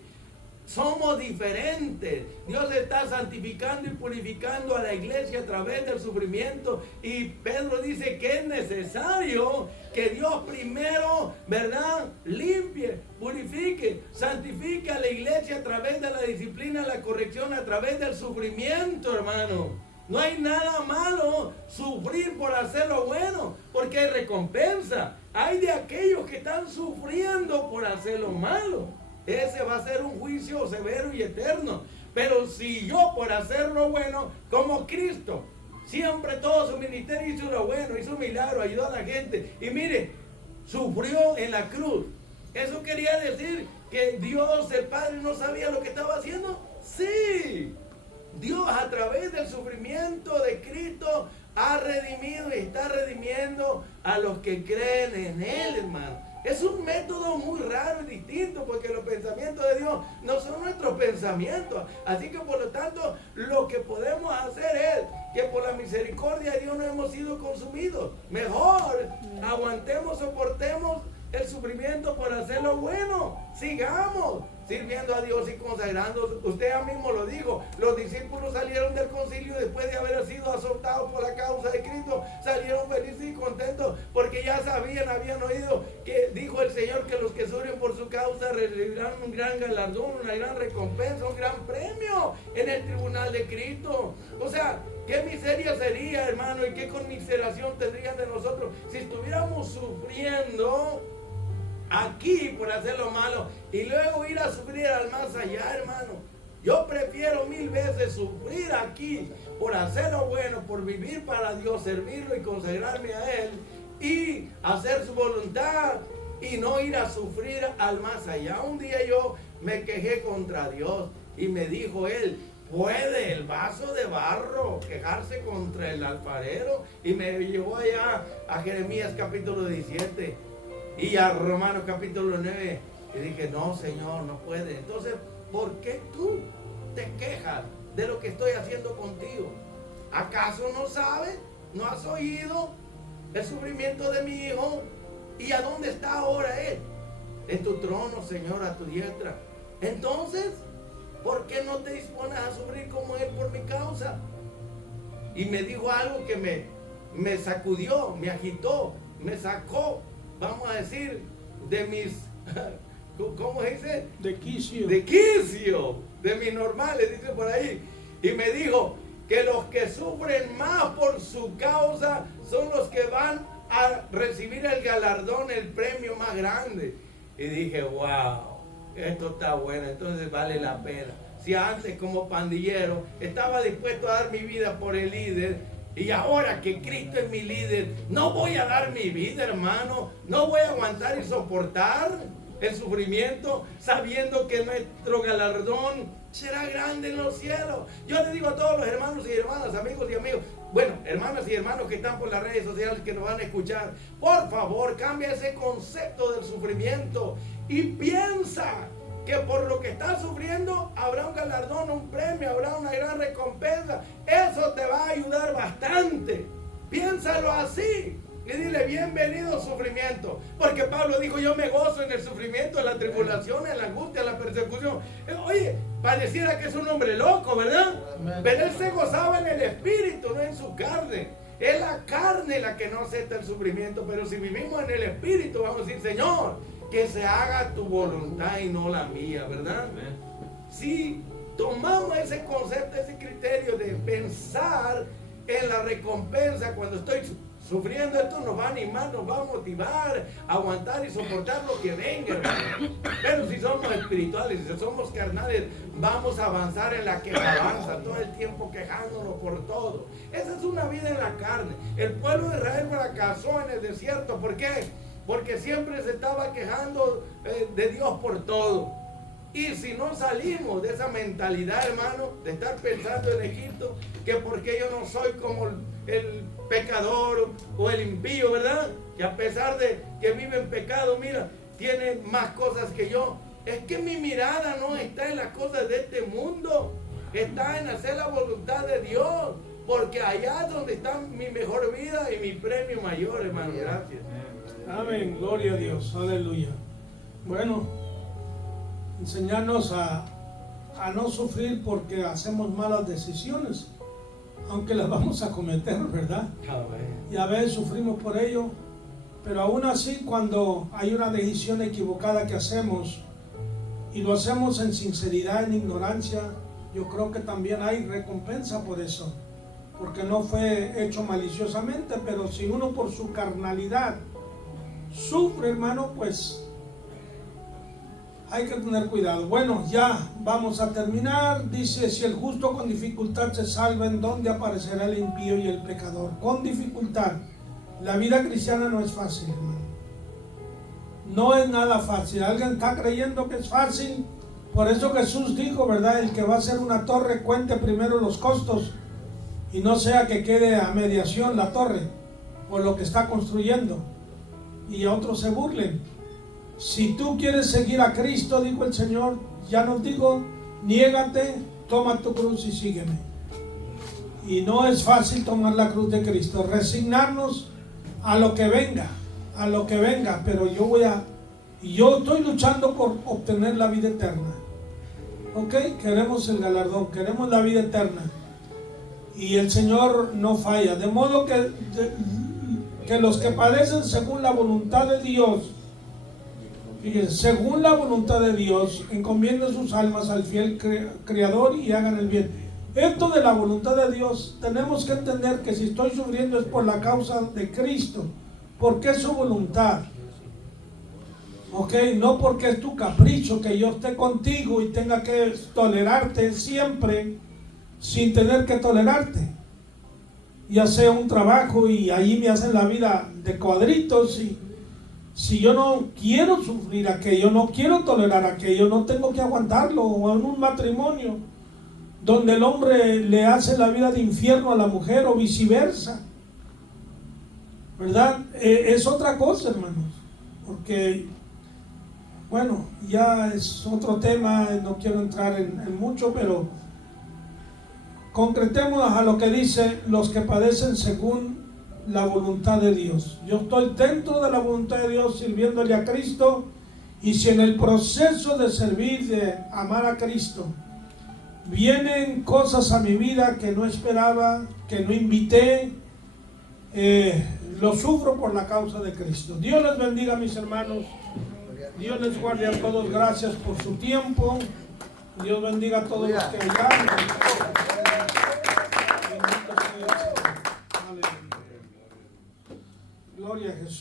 Somos diferentes. Dios está santificando y purificando a la iglesia a través del sufrimiento. Y Pedro dice que es necesario que Dios primero, ¿verdad?, limpie, purifique, santifique a la iglesia a través de la disciplina, la corrección, a través del sufrimiento, hermano. No hay nada malo sufrir por hacer lo bueno, porque hay recompensa. Hay de aquellos que están sufriendo por hacer lo malo. Ese va a ser un juicio severo y eterno. Pero si yo por hacer lo bueno, como Cristo, siempre todo su ministerio hizo lo bueno, hizo milagros, ayudó a la gente. Y mire, sufrió en la cruz. ¿Eso quería decir que Dios, el Padre, no sabía lo que estaba haciendo? Sí. Dios a través del sufrimiento de Cristo ha redimido y está redimiendo a los que creen en Él, hermano. Es un método muy raro y distinto, porque los pensamientos de Dios no son nuestros pensamientos. Así que por lo tanto, lo que podemos hacer es que por la misericordia de Dios no hemos sido consumidos. Mejor aguantemos, soportemos el sufrimiento por hacer lo bueno. Sigamos sirviendo a Dios y consagrando. Usted mismo lo dijo, los discípulos salieron del concilio después de haber sido azotados por la causa de Cristo, salieron felices y contentos porque ya sabían, habían oído que dijo el Señor porque los que sufren por su causa recibirán un gran galardón, una gran recompensa, un gran premio en el tribunal de Cristo. O sea, qué miseria sería, hermano, y qué conmiseración tendrían de nosotros si estuviéramos sufriendo aquí por hacer lo malo y luego ir a sufrir al más allá, hermano. Yo prefiero 1000 veces sufrir aquí por hacer lo bueno, por vivir para Dios, servirlo y consagrarme a Él y hacer su voluntad y no ir a sufrir al más allá. Un día yo me quejé contra Dios y me dijo Él: ¿puede el vaso de barro quejarse contra el alfarero? Y me llevó allá a Jeremías capítulo 17 y a Romanos capítulo 9 y dije: no, Señor, no puede. Entonces, ¿por qué tú te quejas de lo que estoy haciendo contigo? ¿Acaso no sabes? ¿No has oído el sufrimiento de mi hijo? ¿Y a dónde está ahora él? En tu trono, Señor, a tu diestra. Entonces, ¿por qué no te dispones a sufrir como él por mi causa? Y me dijo algo que me sacudió, me agitó, me sacó, vamos a decir, de mis, ¿cómo se dice? De quicio. De quicio, de mis normales, dice por ahí. Y me dijo que los que sufren más por su causa son los que van a recibir el galardón, el premio más grande. Y dije: wow, esto está bueno, entonces vale la pena. Si antes como pandillero estaba dispuesto a dar mi vida por el líder, y ahora que Cristo es mi líder, no voy a dar mi vida, hermano. No voy a aguantar y soportar el sufrimiento, sabiendo que nuestro galardón será grande en los cielos. Yo le digo a todos los hermanos y hermanas, amigos y amigos, bueno, hermanas y hermanos que están por las redes sociales, que nos van a escuchar, por favor, cambia ese concepto del sufrimiento y piensa que por lo que estás sufriendo habrá un galardón, un premio, habrá una gran recompensa. Eso te va a ayudar bastante. Piénsalo así y dile: bienvenido sufrimiento. Porque Pablo dijo: yo me gozo en el sufrimiento, en la tribulación, en la angustia, en la persecución. Oye, pareciera que es un hombre loco, ¿verdad? Pero él se gozaba en el espíritu, no en su carne. Es la carne la que no acepta el sufrimiento. Pero si vivimos en el espíritu, vamos a decir: Señor, que se haga tu voluntad y no la mía, ¿verdad? Si tomamos ese concepto, ese criterio de pensar en la recompensa cuando estoy sufriendo, esto nos va a animar, nos va a motivar a aguantar y soportar lo que venga, hermano. Pero si somos espirituales, si somos carnales, vamos a avanzar en la quejanza, todo el tiempo quejándonos por todo. Esa es una vida en la carne. El pueblo de Israel fracasó en el desierto. ¿Por qué? Porque siempre se estaba quejando de Dios por todo. Y si no salimos de esa mentalidad, hermano, de estar pensando en Egipto, que porque yo no soy como el pecador o el impío, ¿verdad? Que a pesar de que vive en pecado, mira, tiene más cosas que yo. Es que mi mirada no está en las cosas de este mundo, está en hacer la voluntad de Dios, porque allá es donde está mi mejor vida y mi premio mayor, hermano. Gracias. Amén, gloria a Dios, aleluya. Bueno, enseñarnos a no sufrir porque hacemos malas decisiones, aunque las vamos a cometer, ¿verdad? Y a veces sufrimos por ello, pero aún así, cuando hay una decisión equivocada que hacemos y lo hacemos en sinceridad, en ignorancia, yo creo que también hay recompensa por eso, porque no fue hecho maliciosamente. Pero si uno por su carnalidad sufre, hermano, pues hay que tener cuidado. Bueno, ya vamos a terminar. Dice: si el justo con dificultad se salva, ¿en dónde aparecerá el impío y el pecador? Con dificultad. La vida cristiana no es fácil, hermano. No es nada fácil. Alguien está creyendo que es fácil. Por eso Jesús dijo, ¿verdad? El que va a hacer una torre, cuente primero los costos y no sea que quede a mediación la torre por lo que está construyendo y a otros se burlen. Si tú quieres seguir a Cristo, dijo el Señor, ya nos digo, niégate, toma tu cruz y sígueme. Y no es fácil tomar la cruz de Cristo, resignarnos a lo que venga, pero yo estoy luchando por obtener la vida eterna. Ok, queremos el galardón, queremos la vida eterna. Y el Señor no falla, de modo que los que padecen según la voluntad de Dios Fíjense, según la voluntad de Dios, encomienden sus almas al fiel Creador y hagan el bien. Esto de la voluntad de Dios, tenemos que entender que si estoy sufriendo es por la causa de Cristo, porque es su voluntad. Ok, no porque es tu capricho que yo esté contigo y tenga que tolerarte siempre sin tener que tolerarte. Ya sea un trabajo y ahí me hacen la vida de cuadritos y si yo no quiero sufrir aquello, no quiero tolerar aquello, no tengo que aguantarlo. O en un matrimonio donde el hombre le hace la vida de infierno a la mujer o viceversa, ¿verdad? Es otra cosa, hermanos, porque bueno, ya es otro tema, no quiero entrar en mucho, pero concretemos a lo que dice los que padecen según la voluntad de Dios. Yo estoy dentro de la voluntad de Dios sirviéndole a Cristo, y si en el proceso de servir, de amar a Cristo, vienen cosas a mi vida que no esperaba, que no invité, lo sufro por la causa de Cristo. Dios les bendiga, mis hermanos. Dios les guarde a todos. Gracias por su tiempo. Dios bendiga a todos los que llegaron. Gloria a Jesús.